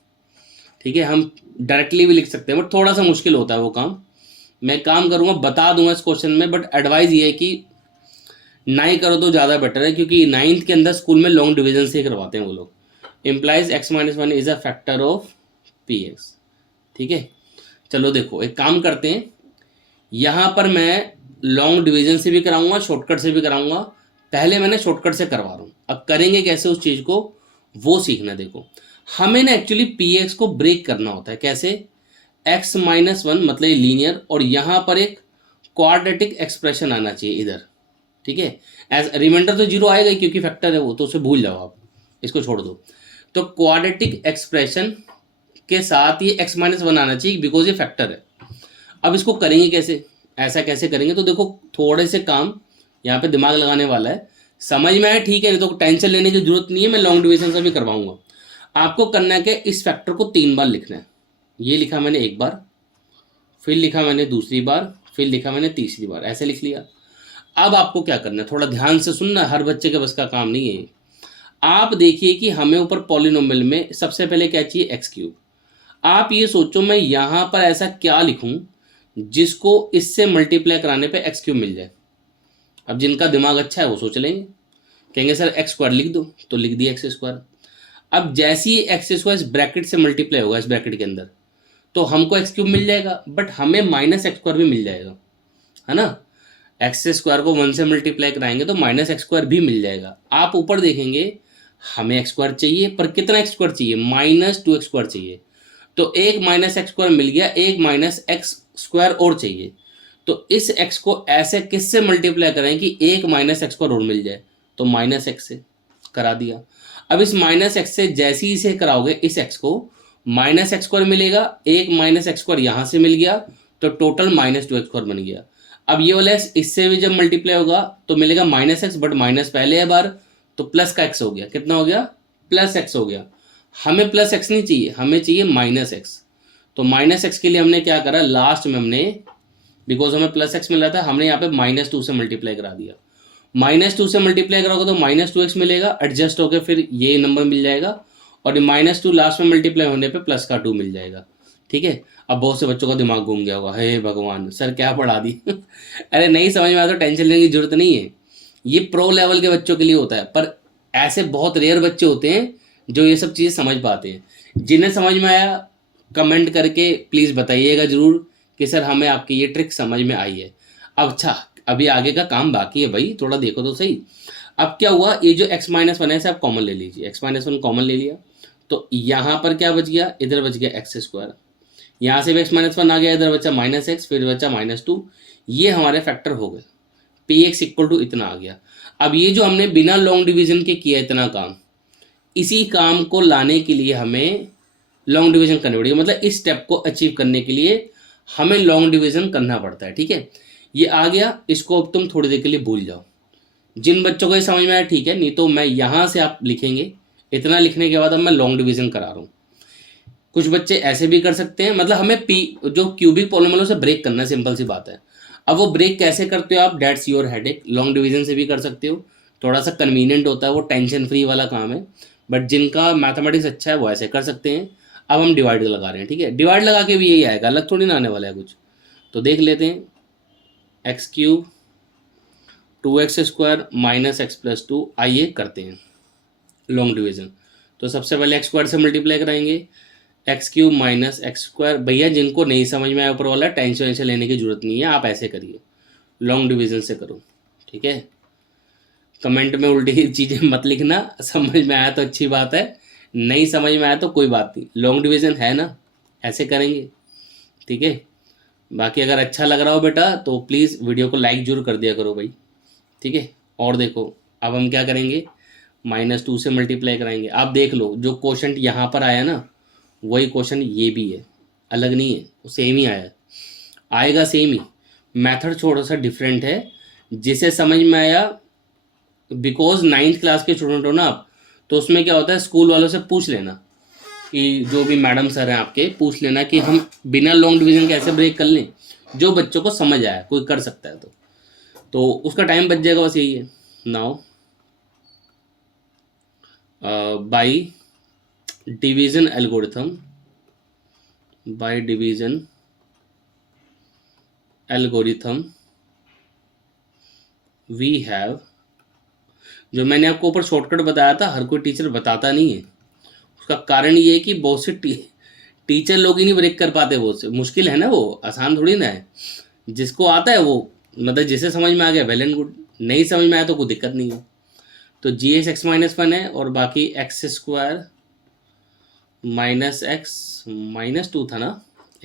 ठीक है। हम डायरेक्टली भी लिख सकते हैं, बट थोड़ा सा मुश्किल होता है वो काम। मैं काम करूंगा, बता दूंगा इस क्वेश्चन में, बट एडवाइस ये है कि ना ही करो तो ज़्यादा बेटर है, क्योंकि नाइन्थ के अंदर स्कूल में लॉन्ग डिवीजन से ही करवाते हैं वो लोग। Implies x minus one is a factor of P x, ठीक है। चलो देखो एक काम करते हैं, यहाँ पर मैं लॉन्ग डिवीजन से भी कराऊंगा, शॉर्टकट से भी कराऊंगा। पहले मैंने शॉर्टकट से करवा रहा हूँ, अब करेंगे कैसे उस चीज़ को वो सीखना। देखो हमें ना एक्चुअली पी एक्स को ब्रेक करना होता है। कैसे? एक्स माइनस वन मतलब लीनियर, और यहाँ पर एक क्वाड्रेटिक एक्सप्रेशन आना चाहिए इधर, ठीक है। एज रिमाइंडर तो जीरो आएगा ही, क्योंकि फैक्टर है वो, तो उसे भूल जाओ आप, इसको छोड़ दो। तो क्वाड्रेटिक एक्सप्रेशन के साथ ये एक्स माइनस वन आना चाहिए, बिकॉज ये फैक्टर है। अब इसको करेंगे कैसे, ऐसा कैसे करेंगे? तो देखो थोड़े से काम यहाँ पे दिमाग लगाने वाला है, समझ में आए ठीक है, नहीं तो टेंशन लेने की जरूरत नहीं है, मैं लॉन्ग डिवीजन से भी करवाऊंगा। आपको करना है कि इस फैक्टर को 3 बार लिखना है। ये लिखा मैंने एक बार, फिर लिखा मैंने दूसरी बार, फिर लिखा मैंने तीसरी बार, ऐसे लिख लिया। अब आपको क्या करना है, थोड़ा ध्यान से सुनना, हर बच्चे के बस का काम नहीं है। आप देखिए कि हमें ऊपर पॉलिनोमियल में सबसे पहले क्या चाहिए, एक्स क्यूब। आप ये सोचो मैं यहाँ पर ऐसा क्या लिखूं जिसको इससे मल्टीप्लाई कराने पे एक्स क्यूब मिल जाए। अब जिनका दिमाग अच्छा है वो सोच लेंगे, कहेंगे सर एक्स स्क्वायर लिख दो, तो लिख दिया एक्स स्क्वायर। अब जैसे ही एक्स स्क्वायर इस ब्रैकेट से मल्टीप्लाई होगा इस ब्रैकेट के अंदर, तो हमको एक्स क्यूब मिल जाएगा, बट हमें माइनस एक्स स्क्वायर भी मिल जाएगा, है ना। एक्स स्क्वायर को 1 से मल्टीप्लाई कराएंगे तो माइनस एक्स स्क्वायर भी मिल जाएगा। आप ऊपर देखेंगे हमें एक्स स्क्वायर चाहिए, पर कितना एक्स स्क्वायर चाहिए, माइनस 2 एक्स स्क्वायर चाहिए। तो एक माइनस एक्स स्क्वायर मिल गया, एक माइनस एक्स स्क्वायर और चाहिए। तो इस एक्स को ऐसे किससे मल्टीप्लाई करें कि एक माइनस एक्स स्क्वायर और मिल जाए, तो माइनस एक्स से करा दिया। अब इस माइनस एक्स से जैसे ही इसे कराओगे इस एक्स को, माइनस एक्स स्क्वायर मिलेगा, एक माइनस एक्स स्क्वायर यहाँ से मिल गया, तो टोटल माइनस 2 एक्स स्क्वायर बन गया। अब ये वाला एक्स इससे भी जब मल्टीप्लाई होगा तो मिलेगा माइनस एक्स, बट माइनस पहले है बार, तो प्लस का एक्स हो गया। कितना हो गया, प्लस एक्स हो गया। हमें प्लस एक्स नहीं चाहिए, हमें चाहिए माइनस एक्स। तो माइनस एक्स के लिए हमने क्या करा, लास्ट में हमने, बिकॉज हमें प्लस एक्स मिल रहा था, हमने यहाँ पे माइनस 2 से मल्टीप्लाई करा दिया। माइनस 2 से मल्टीप्लाई कराओगे तो माइनस 2 एक्स मिलेगा, एडजस्ट होकर फिर ये नंबर मिल जाएगा, और माइनस 2 लास्ट में मल्टीप्लाई होने पे प्लस का 2 मिल जाएगा, ठीक है। अब बहुत से बच्चों का दिमाग घूम गया होगा, हे भगवान सर क्या पढ़ा दी अरे नहीं समझ में आया तो टेंशन लेने की जरूरत नहीं है, ये प्रो लेवल के बच्चों के लिए होता है। पर ऐसे बहुत रेयर बच्चे होते हैं जो ये सब चीज़ें समझ पाते हैं। जिन्हें समझ में आया कमेंट करके प्लीज़ बताइएगा ज़रूर कि सर हमें आपकी ये ट्रिक समझ में आई है। अब अच्छा, अभी आगे का काम बाकी है भाई, थोड़ा देखो तो सही। अब क्या हुआ, ये जो x माइनस वन है इसे आप कॉमन ले लीजिए, x माइनस वन कॉमन ले लिया, तो यहाँ पर क्या बच गया, इधर बच गया एक्स स्क्वायर, यहाँ से भी x माइनस वन आ गया, इधर बचा माइनस एक्स, फिर बचा माइनस 2। ये हमारे फैक्टर हो गए, पी एक्स इक्वल टू इतना आ गया। अब ये जो हमने बिना लॉन्ग डिवीजन के किया इतना काम, इसी काम को लाने के लिए हमें लॉन्ग डिवीजन करनी पड़ेगी, मतलब इस स्टेप को अचीव करने के लिए हमें लॉन्ग डिवीजन करना पड़ता है, ठीक है। ये आ गया, इसको अब तुम थोड़ी देर के लिए भूल जाओ। जिन बच्चों को ये समझ में आया ठीक है, नहीं तो मैं यहाँ से आप लिखेंगे, इतना लिखने के बाद अब मैं लॉन्ग डिवीजन करा रहा हूँ। कुछ बच्चे ऐसे भी कर सकते हैं, मतलब हमें पी जो क्यूबिक पॉलिनोमियल से ब्रेक करना है, सिंपल सी बात है। अब वो ब्रेक कैसे करते हो आप, that's your headache. Long division से भी कर सकते हो, थोड़ा सा कन्वीनियंट होता है, वो टेंशन फ्री वाला काम है, बट जिनका मैथमेटिक्स अच्छा है वो ऐसे कर सकते हैं। अब हम डिवाइड लगा रहे हैं, ठीक है, डिवाइड लगा के भी यही आएगा, अलग थोड़ी ना आने वाला है कुछ। तो देख लेते हैं, x cube 2x square minus x plus 2, आइए करते हैं लॉन्ग डिवीजन। तो सबसे पहले एक्स स्क्वायर से मल्टीप्लाई कराएंगे, x cube minus x square. भैया जिनको नहीं समझ में आया ऊपर वाला, टेंशन वेंशन लेने की जरूरत नहीं है, आप ऐसे करिए, लॉन्ग डिवीजन से करो, ठीक है। कमेंट में उल्टी चीज़ें मत लिखना, समझ में आया तो अच्छी बात है, नहीं समझ में आया तो कोई बात नहीं, लॉन्ग डिवीजन है ना, ऐसे करेंगे, ठीक है। बाकी अगर अच्छा लग रहा हो बेटा तो प्लीज़ वीडियो को लाइक जरूर कर दिया करो भाई, ठीक है। और देखो अब हम क्या करेंगे, माइनस 2 से मल्टीप्लाई कराएंगे। आप देख लो जो क्वेश्चन यहाँ पर आया ना, वही क्वेश्चन ये भी है, अलग नहीं है, वो सेम ही आया, आएगा सेम ही। मेथड थोड़ा सा डिफरेंट है, जिसे समझ में आया, बिकॉज 9th क्लास के स्टूडेंट हो ना आप, तो उसमें क्या होता है, स्कूल वालों से पूछ लेना कि जो भी मैडम सर हैं आपके, पूछ लेना कि हम बिना लॉन्ग डिवीजन कैसे ब्रेक कर लें, जो बच्चों को समझ आया, कोई कर सकता है तो उसका टाइम बच जाएगा, बस यही है। Now by division algorithm, by division algorithm we have, जो मैंने आपको ऊपर शॉर्टकट बताया था, हर कोई टीचर बताता नहीं है। उसका कारण ये है कि बहुत से टीचर लोग ही नहीं ब्रेक कर पाते, बहुत से मुश्किल है ना, वो आसान थोड़ी ना है। जिसको आता है वो, मतलब जिसे समझ में आ गया वेल एंड गुड, नहीं समझ में आया तो कोई दिक्कत नहीं है। तो G S x minus one है, और बाकी x square minus x minus two था ना,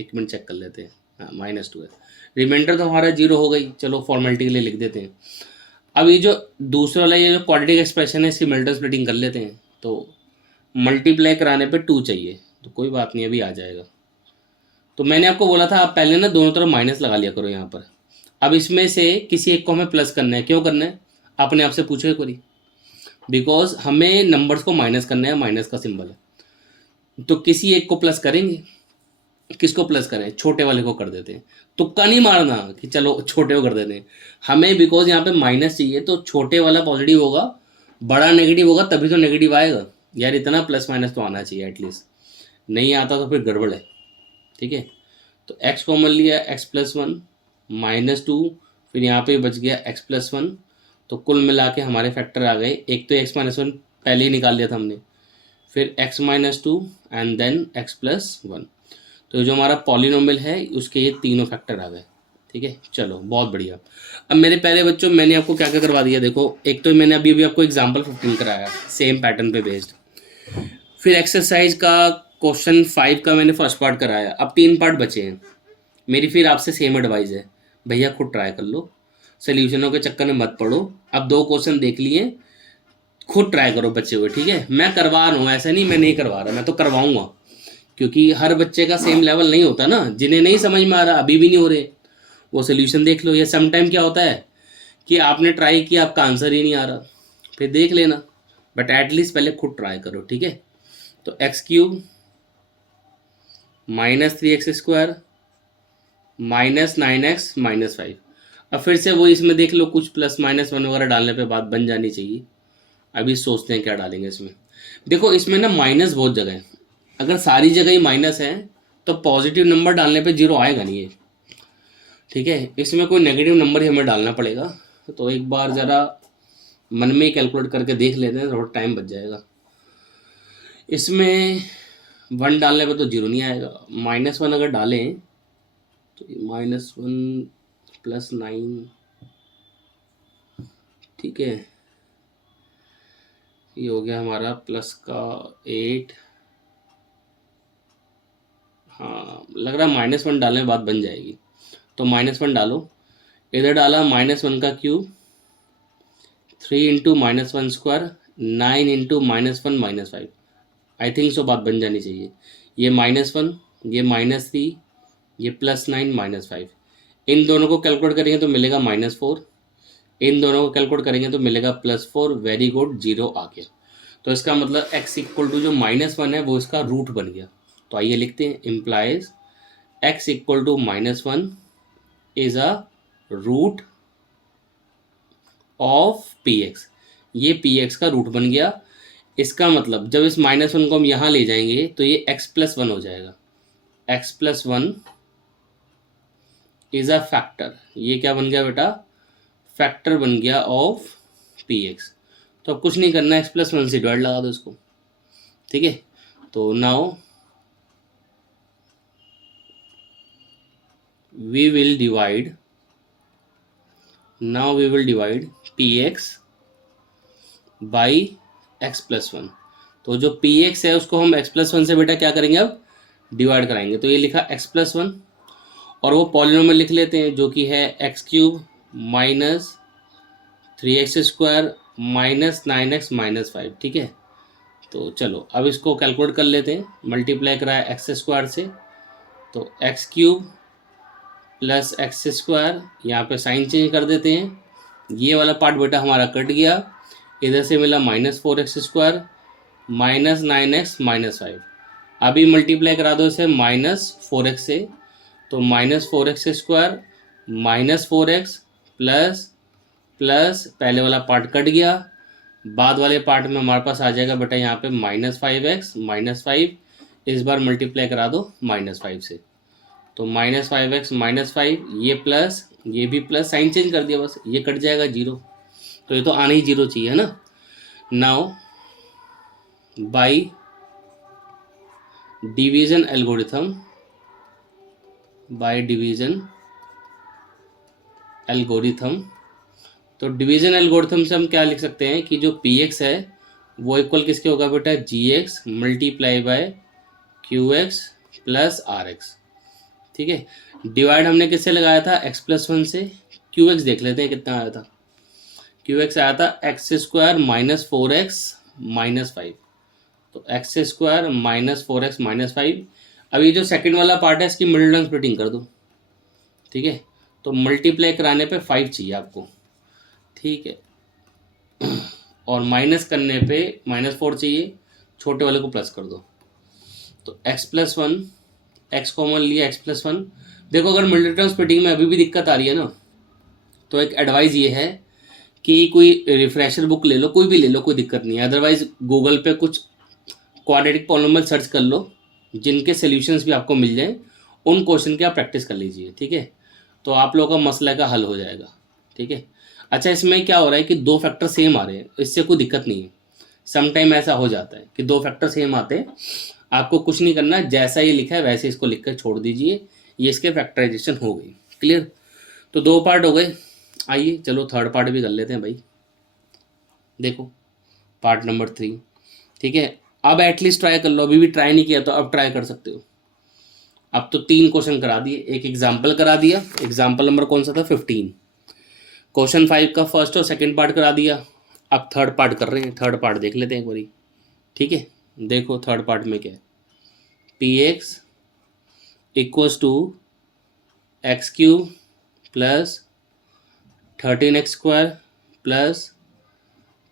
एक मिनट चेक कर लेते हैं, हाँ माइनस टू है। रिमाइंडर तो हमारा जीरो हो गई, चलो फॉर्मेलिटी के लिए लिख देते हैं। अब ये जो दूसरा वाला, ये जो क्वाड्रेटिक एक्सप्रेशन है, इसकी मल्टी स्प्लिटिंग कर लेते हैं। तो मल्टीप्लाई कराने पे टू चाहिए, तो कोई बात नहीं, अभी आ जाएगा। तो मैंने आपको बोला था, आप पहले ना दोनों तरफ माइनस लगा लिया करो यहाँ पर। अब इसमें से किसी एक को हमें प्लस करना है, क्यों करना है, अपने आप से पूछो एक बारी, बिकॉज हमें नंबर्स को माइनस करना है, माइनस का सिंबल है। तो किसी एक को प्लस करेंगे, किसको प्लस करें, छोटे वाले को कर देते हैं। तुक्का नहीं मारना कि चलो छोटे को कर देते हैं, हमें बिकॉज यहाँ पे माइनस चाहिए, तो छोटे वाला पॉजिटिव होगा, बड़ा नेगेटिव होगा, तभी तो नेगेटिव आएगा यार। इतना प्लस माइनस तो आना चाहिए एटलीस्ट, नहीं आता तो फिर गड़बड़ है, ठीक है। तो x कॉमन लिया, x plus one minus two, फिर यहाँ पे बच गया x प्लस वन। तो कुल मिला के हमारे फैक्टर आ गए, एक तो x माइनस वन पहले ही निकाल लिया था हमने, फिर x minus two and then x plus one. तो जो हमारा पॉलिनोमियल है उसके ये तीनों फैक्टर आ गए, ठीक है। चलो बहुत बढ़िया। अब मेरे प्यारे बच्चों, मैंने आपको क्या क्या करवा दिया, देखो एक तो मैंने अभी आपको एग्जाम्पल 15 कराया सेम पैटर्न पे बेस्ड, फिर एक्सरसाइज का क्वेश्चन 5 का मैंने फर्स्ट पार्ट कराया, अब 3 पार्ट बचे हैं। मेरी फिर आपसे सेम एडवाइस है, भैया खुद ट्राई कर लो, सोल्यूशनों के चक्कर में मत पड़ो। अब 2 क्वेश्चन देख लिए, खुद ट्राई करो बच्चे हुए, ठीक है। मैं करवा रहा हूँ, ऐसा नहीं मैं नहीं करवा रहा, मैं तो करवाऊंगा, क्योंकि हर बच्चे का सेम लेवल नहीं होता ना। जिन्हें नहीं समझ में आ रहा, अभी भी नहीं हो रहे, वो सोल्यूशन देख लो। या समटाइम क्या होता है कि आपने ट्राई किया, आपका आंसर ही नहीं आ रहा, फिर देख लेना, बट एटलीस्ट पहले खुद ट्राई करो, ठीक है। तो x cube minus three x square minus nine x minus five. अब फिर से वो इसमें देख लो, कुछ प्लस माइनस वन वगैरह डालने पे बात बन जानी चाहिए। अभी सोचते हैं क्या डालेंगे इसमें। देखो इसमें ना माइनस बहुत जगह है, अगर सारी जगह ही माइनस है तो पॉजिटिव नंबर डालने पे जीरो आएगा नहीं है, ठीक है। इसमें कोई नेगेटिव नंबर ही हमें डालना पड़ेगा। तो एक बार ज़रा मन में ही कैलकुलेट करके देख लेते हैं, थोड़ा टाइम बच जाएगा। इसमें वन डालने पे तो जीरो नहीं आएगा, माइनस वन अगर डालें तो माइनस वन प्लस नाइन, ठीक है, ये हो गया हमारा प्लस का 8। हाँ लग रहा है माइनस वन डालने के बाद बन जाएगी, तो माइनस वन डालो। इधर डाला माइनस वन का cube, 3 into minus one square, 9 into minus one minus five. I think so बात बन जानी चाहिए। ये माइनस वन, ये माइनस थ्री, ये प्लस नाइन माइनस फाइव। इन दोनों को कैलकुलेट करेंगे तो मिलेगा माइनस फोर, इन दोनों को कैलकुलेट करेंगे तो मिलेगा plus four. Very good, zero आ गया। तो इसका मतलब x इक्वल टू जो माइनस वन है वो इसका रूट बन गया। तो आइए लिखते हैं, implies x equal to minus one is a root of px। ये px का रूट बन गया। इसका मतलब जब इस माइनस वन को हम यहाँ ले जाएंगे तो ये x प्लस वन हो जाएगा। x plus one is a factor. ये क्या बन गया बेटा, फैक्टर बन गया ऑफ px। तो अब कुछ नहीं करना, x प्लस वन से डिवाइड लगा दो इसको, ठीक है। तो now we will divide px by x plus one. तो जो px है उसको हम x प्लस वन से बेटा क्या करेंगे, अब डिवाइड कराएंगे। तो ये लिखा x प्लस वन, और वो पॉलिनोमियल लिख लेते हैं जो कि है x cube minus three x square minus nine x minus five, ठीक है। तो चलो अब इसको कैलकुलेट कर लेते हैं, मल्टीप्लाई कराया एक्स स्क्वायर से, तो x cube plus x square, यहाँ पे साइन चेंज कर देते हैं, ये वाला पार्ट बेटा हमारा कट गया, इधर से मिला minus four x square -9x-5। अभी मल्टीप्लाई करा दो इसे -4x से, तो -4x² -4x प्लस प्लस पहले वाला पार्ट कट गया, बाद वाले पार्ट में हमारे पास आ जाएगा बेटा यहाँ पे -5x -5, इस बार मल्टीप्लाई करा दो -5 से, तो -5x -5, ये प्लस ये भी प्लस, साइन चेंज कर दिया बस, ये कट जाएगा 0, तो ये तो आना ही 0 चाहिए है ना। Now by division algorithm, by division algorithm, तो डिवीजन एल्गोरिथम से हम क्या लिख सकते हैं कि जो पी एक्स है वो इक्वल किसके होगा बेटा, g x multiply by q x plus r x. ठीक है, डिवाइड हमने किससे लगाया था, x+1 से। क्यू एक्स देख लेते हैं कितना आया था, क्यू एक्स आया था x² -4x-5, तो x² -4x-5। अब ये जो सेकंड वाला पार्ट है इसकी मिडिल टर्म स्प्लिटिंग कर दो। ठीक है, तो मल्टीप्लाई कराने पे 5 चाहिए आपको। ठीक है, और माइनस करने पे -4 चाहिए, छोटे वाले को प्लस कर दो, तो x+1, x कॉमन लिया x+1। देखो अगर मिडिल टर्म स्प्लिटिंग में अभी भी दिक्कत आ रही है ना, तो एक एडवाइस ये है कि कोई रिफ्रेशर बुक ले लो, कोई भी ले लो, कोई दिक्कत नहीं है, अदरवाइज गूगल पे कुछ क्वाड्रेटिक पॉलिनोमियल सर्च कर लो जिनके सॉल्यूशंस भी आपको मिल जाएं, उन क्वेश्चन की आप प्रैक्टिस कर लीजिए। ठीक है, तो आप लोगों का मसला का हल हो जाएगा। ठीक है, अच्छा इसमें क्या हो रहा है कि 2 फैक्टर सेम आ रहे हैं, इससे कोई दिक्कत नहीं है। समटाइम ऐसा हो जाता है कि 2 फैक्टर सेम आते हैं, आपको कुछ नहीं करना, जैसा ये लिखा है वैसे इसको लिख कर छोड़ दीजिए, ये इसके फैक्टराइजेशन हो गई। क्लियर, तो 2 पार्ट हो गए। आइए चलो थर्ड पार्ट भी कर लेते हैं भाई। देखो पार्ट नंबर 3। ठीक है, अब एटलीस्ट ट्राई कर लो, अभी भी ट्राई नहीं किया तो अब ट्राई कर सकते हो। अब तो 3 क्वेश्चन करा दिए, एक एग्जाम्पल करा दिया, एग्जाम्पल नंबर कौन सा था, 15। क्वेश्चन 5 का फर्स्ट और सेकंड पार्ट करा दिया, अब थर्ड पार्ट कर रहे हैं, थर्ड पार्ट देख लेते हैं एक बारी। ठीक है, देखो थर्ड पार्ट में क्या है, P X equals to x³ plus 13x² plus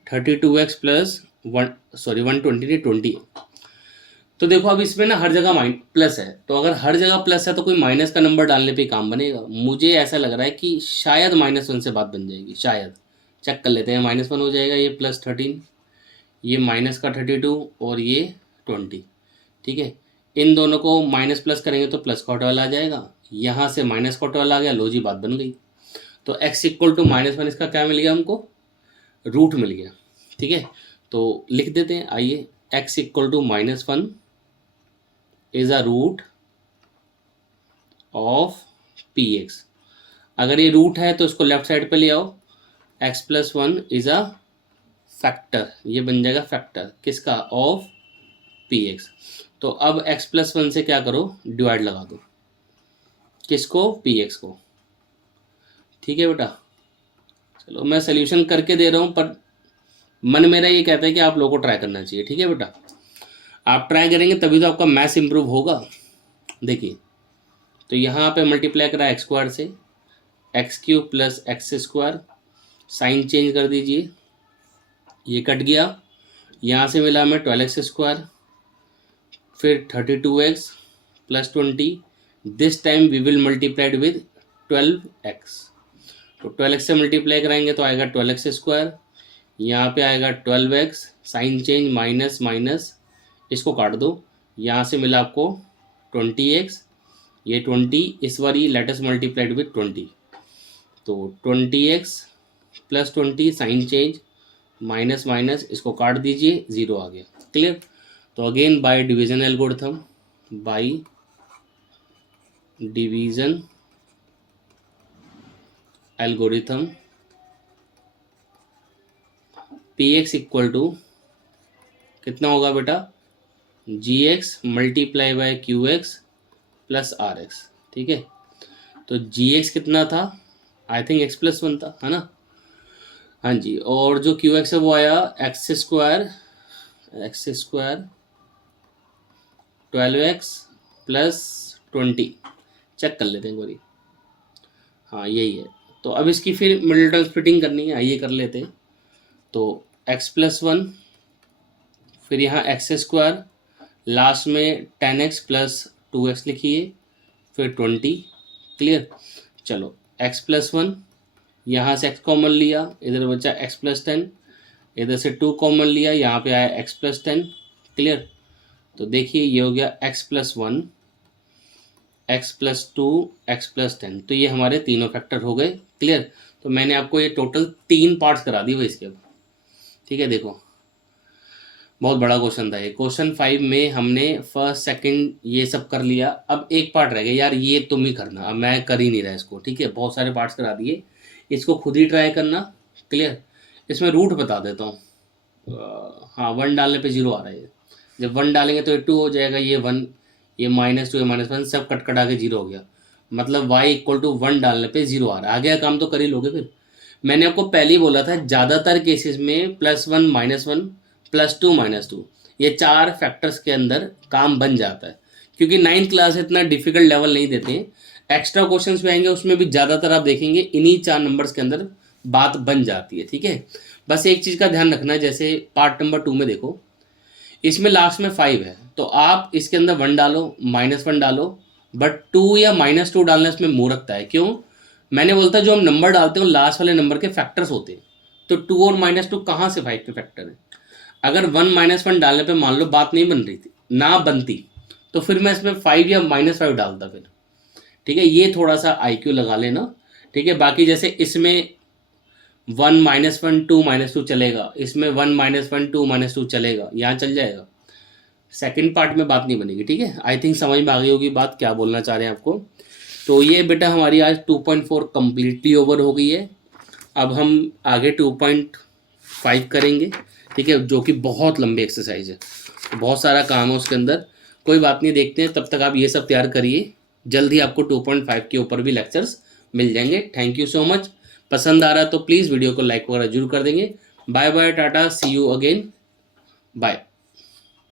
32x plus 120 है। तो देखो अब इसमें ना हर जगह प्लस है, तो अगर हर जगह प्लस है तो कोई माइनस का नंबर डालने पे काम बनेगा। मुझे ऐसा लग रहा है कि शायद -1 से बात बन जाएगी, शायद। चेक कर लेते हैं, -1 हो जाएगा, ये +13, ये माइनस का 32 और ये 20। ठीक है, इन दोनों को माइनस प्लस करेंगे तो प्लस का टोटल आ जाएगा, यहाँ से माइनस का टोटल आ गया, लो जी बात बन गई। तो x इक्वल टू -1 इसका क्या मिल गया हमको, रूट मिल गया। ठीक है, तो लिख देते हैं, आइए x equal to -1 is a root of P X. अगर ये रूट है तो इसको लेफ्ट साइड पे ले आओ, x+1 इज अ फैक्टर, ये बन जाएगा फैक्टर किसका, ऑफ पी एक्स। तो अब x+1 से क्या करो, डिवाइड लगा दो, किसको, पी एक्स को। ठीक है बेटा, चलो मैं सोल्यूशन करके दे रहा हूँ, पर मन मेरा ये कहता है कि आप लोगों को ट्राई करना चाहिए। ठीक है बेटा, आप ट्राई करेंगे तभी तो आपका मैथ्स इंप्रूव होगा। देखिए, तो यहाँ पे मल्टीप्लाई करा x² से, x³ plus x², sign change कर दीजिए, ये कट गया, यहाँ से मिला हमें 12x², फिर 32x plus 20, this time we will multiplied with 12x। तो 12x से मल्टीप्लाई कराएंगे तो आएगा 12x², यहाँ पे आएगा 12x, sign change, minus minus, इसको काट दो, यहाँ से मिला आपको 20x, ये 20, इस बार ये लेटेस्ट मल्टीप्लाइड विद 20, तो 20x plus 20, sign change, minus minus, इसको काट दीजिए, 0 आ गया। क्लियर, तो again by division algorithm, by division algorithm, p x equal to कितना होगा बेटा, g x multiply by q x plus r x. ठीक है, तो जी एक्स कितना था, आई थिंक x+1 था, है ना। हाँ जी, और जो क्यू एक्स है वो आया x² 12x प्लस 20। चेक कर लेते हैं एक बारी, हाँ यही है। तो अब इसकी फिर मिडिल टर्म स्प्लिटिंग करनी है, आइए कर लेते हैं। तो x+1 फिर यहाँ एक्स स्क्वायर, लास्ट में 10x प्लस 2x लिखिए, फिर 20। क्लियर। चलो x प्लस 1, यहाँ से x कॉमन लिया, इधर बचा x प्लस 10, इधर से 2 कॉमन लिया, यहाँ पे आया x प्लस 10। क्लियर। तो देखिए ये हो गया x plus 1, x plus 2, x plus 10। तो ये हमारे तीनों फैक्टर हो गए। क्लियर। तो मैंने आपको ये टोटल 3 पार्ट्स करा दिए इसके। अब ठीक है, देखो बहुत बड़ा क्वेश्चन था ये। क्वेश्चन 5 में हमने फर्स्ट सेकंड ये सब कर लिया, अब एक पार्ट रह गया यार, ये तुम ही करना, अब मैं कर ही नहीं रहा इसको। ठीक है, बहुत सारे पार्ट्स करा दिए, इसको खुद ही ट्राई करना। क्लियर। इसमें रूट बता देता हूँ। हाँ, 1 डालने पे 0 आ रहा है। जब 1 डालेंगे तो ये 2 हो जाएगा, ये 1, ये -2, ये -1 सब कट के 0 हो गया। मतलब y इक्वल टू 1 डालने पे 0 आ रहा है। आगे का काम तो कर ही लोगे। फिर मैंने आपको पहले ही बोला था, ज़्यादातर केसेस में +1 -1 +2 -2 ये 4 फैक्टर्स के अंदर काम बन जाता है, क्योंकि 9th क्लास इतना डिफिकल्ट लेवल नहीं देते हैं। एक्स्ट्रा क्वेश्चंस भी आएंगे, उसमें भी ज़्यादातर आप देखेंगे इन्हीं 4 नंबर्स के अंदर बात बन जाती है। ठीक है, बस एक चीज़ का ध्यान रखना है, जैसे पार्ट नंबर 2 में देखो, इसमें लास्ट में 5 है, तो आप इसके अंदर 1 डालो, -1 डालो, बट 2 या -2 डालना इसमें मुँह रखता है। क्यों? मैंने बोलता जो हम नंबर डालते हो लास्ट वाले नंबर के फैक्टर्स होते हैं, तो 2 और -2 कहाँ से 5 के फैक्टर है? अगर 1 -1 डालने पे मान लो बात नहीं बन रही थी, ना बनती, तो फिर मैं इसमें 5 या -5 डालता फिर। ठीक है, ये थोड़ा सा IQ लगा लेना। ठीक है, बाकी जैसे इसमें 1 -1 2 -2 चलेगा, इसमें 1 -1 2 -2 चलेगा, यहाँ चल जाएगा। सेकंड पार्ट में बात नहीं बनेगी। ठीक है, आई थिंक समझ में आ गई होगी बात क्या बोलना चाह रहे हैं आपको। तो ये बेटा हमारी आज 2.4 कम्प्लीटली ओवर हो गई है। अब हम आगे 2.5 करेंगे। ठीक है, जो कि बहुत लंबी एक्सरसाइज है, बहुत सारा काम है उसके अंदर। कोई बात नहीं, देखते हैं, तब तक आप ये सब तैयार करिए। जल्द ही आपको 2.5 के ऊपर भी लेक्चर्स मिल जाएंगे। Thank you so much. पसंद आ रहा तो प्लीज़ वीडियो को लाइक वगैरह जरूर कर देंगे। Bye bye, tata, see you again, bye.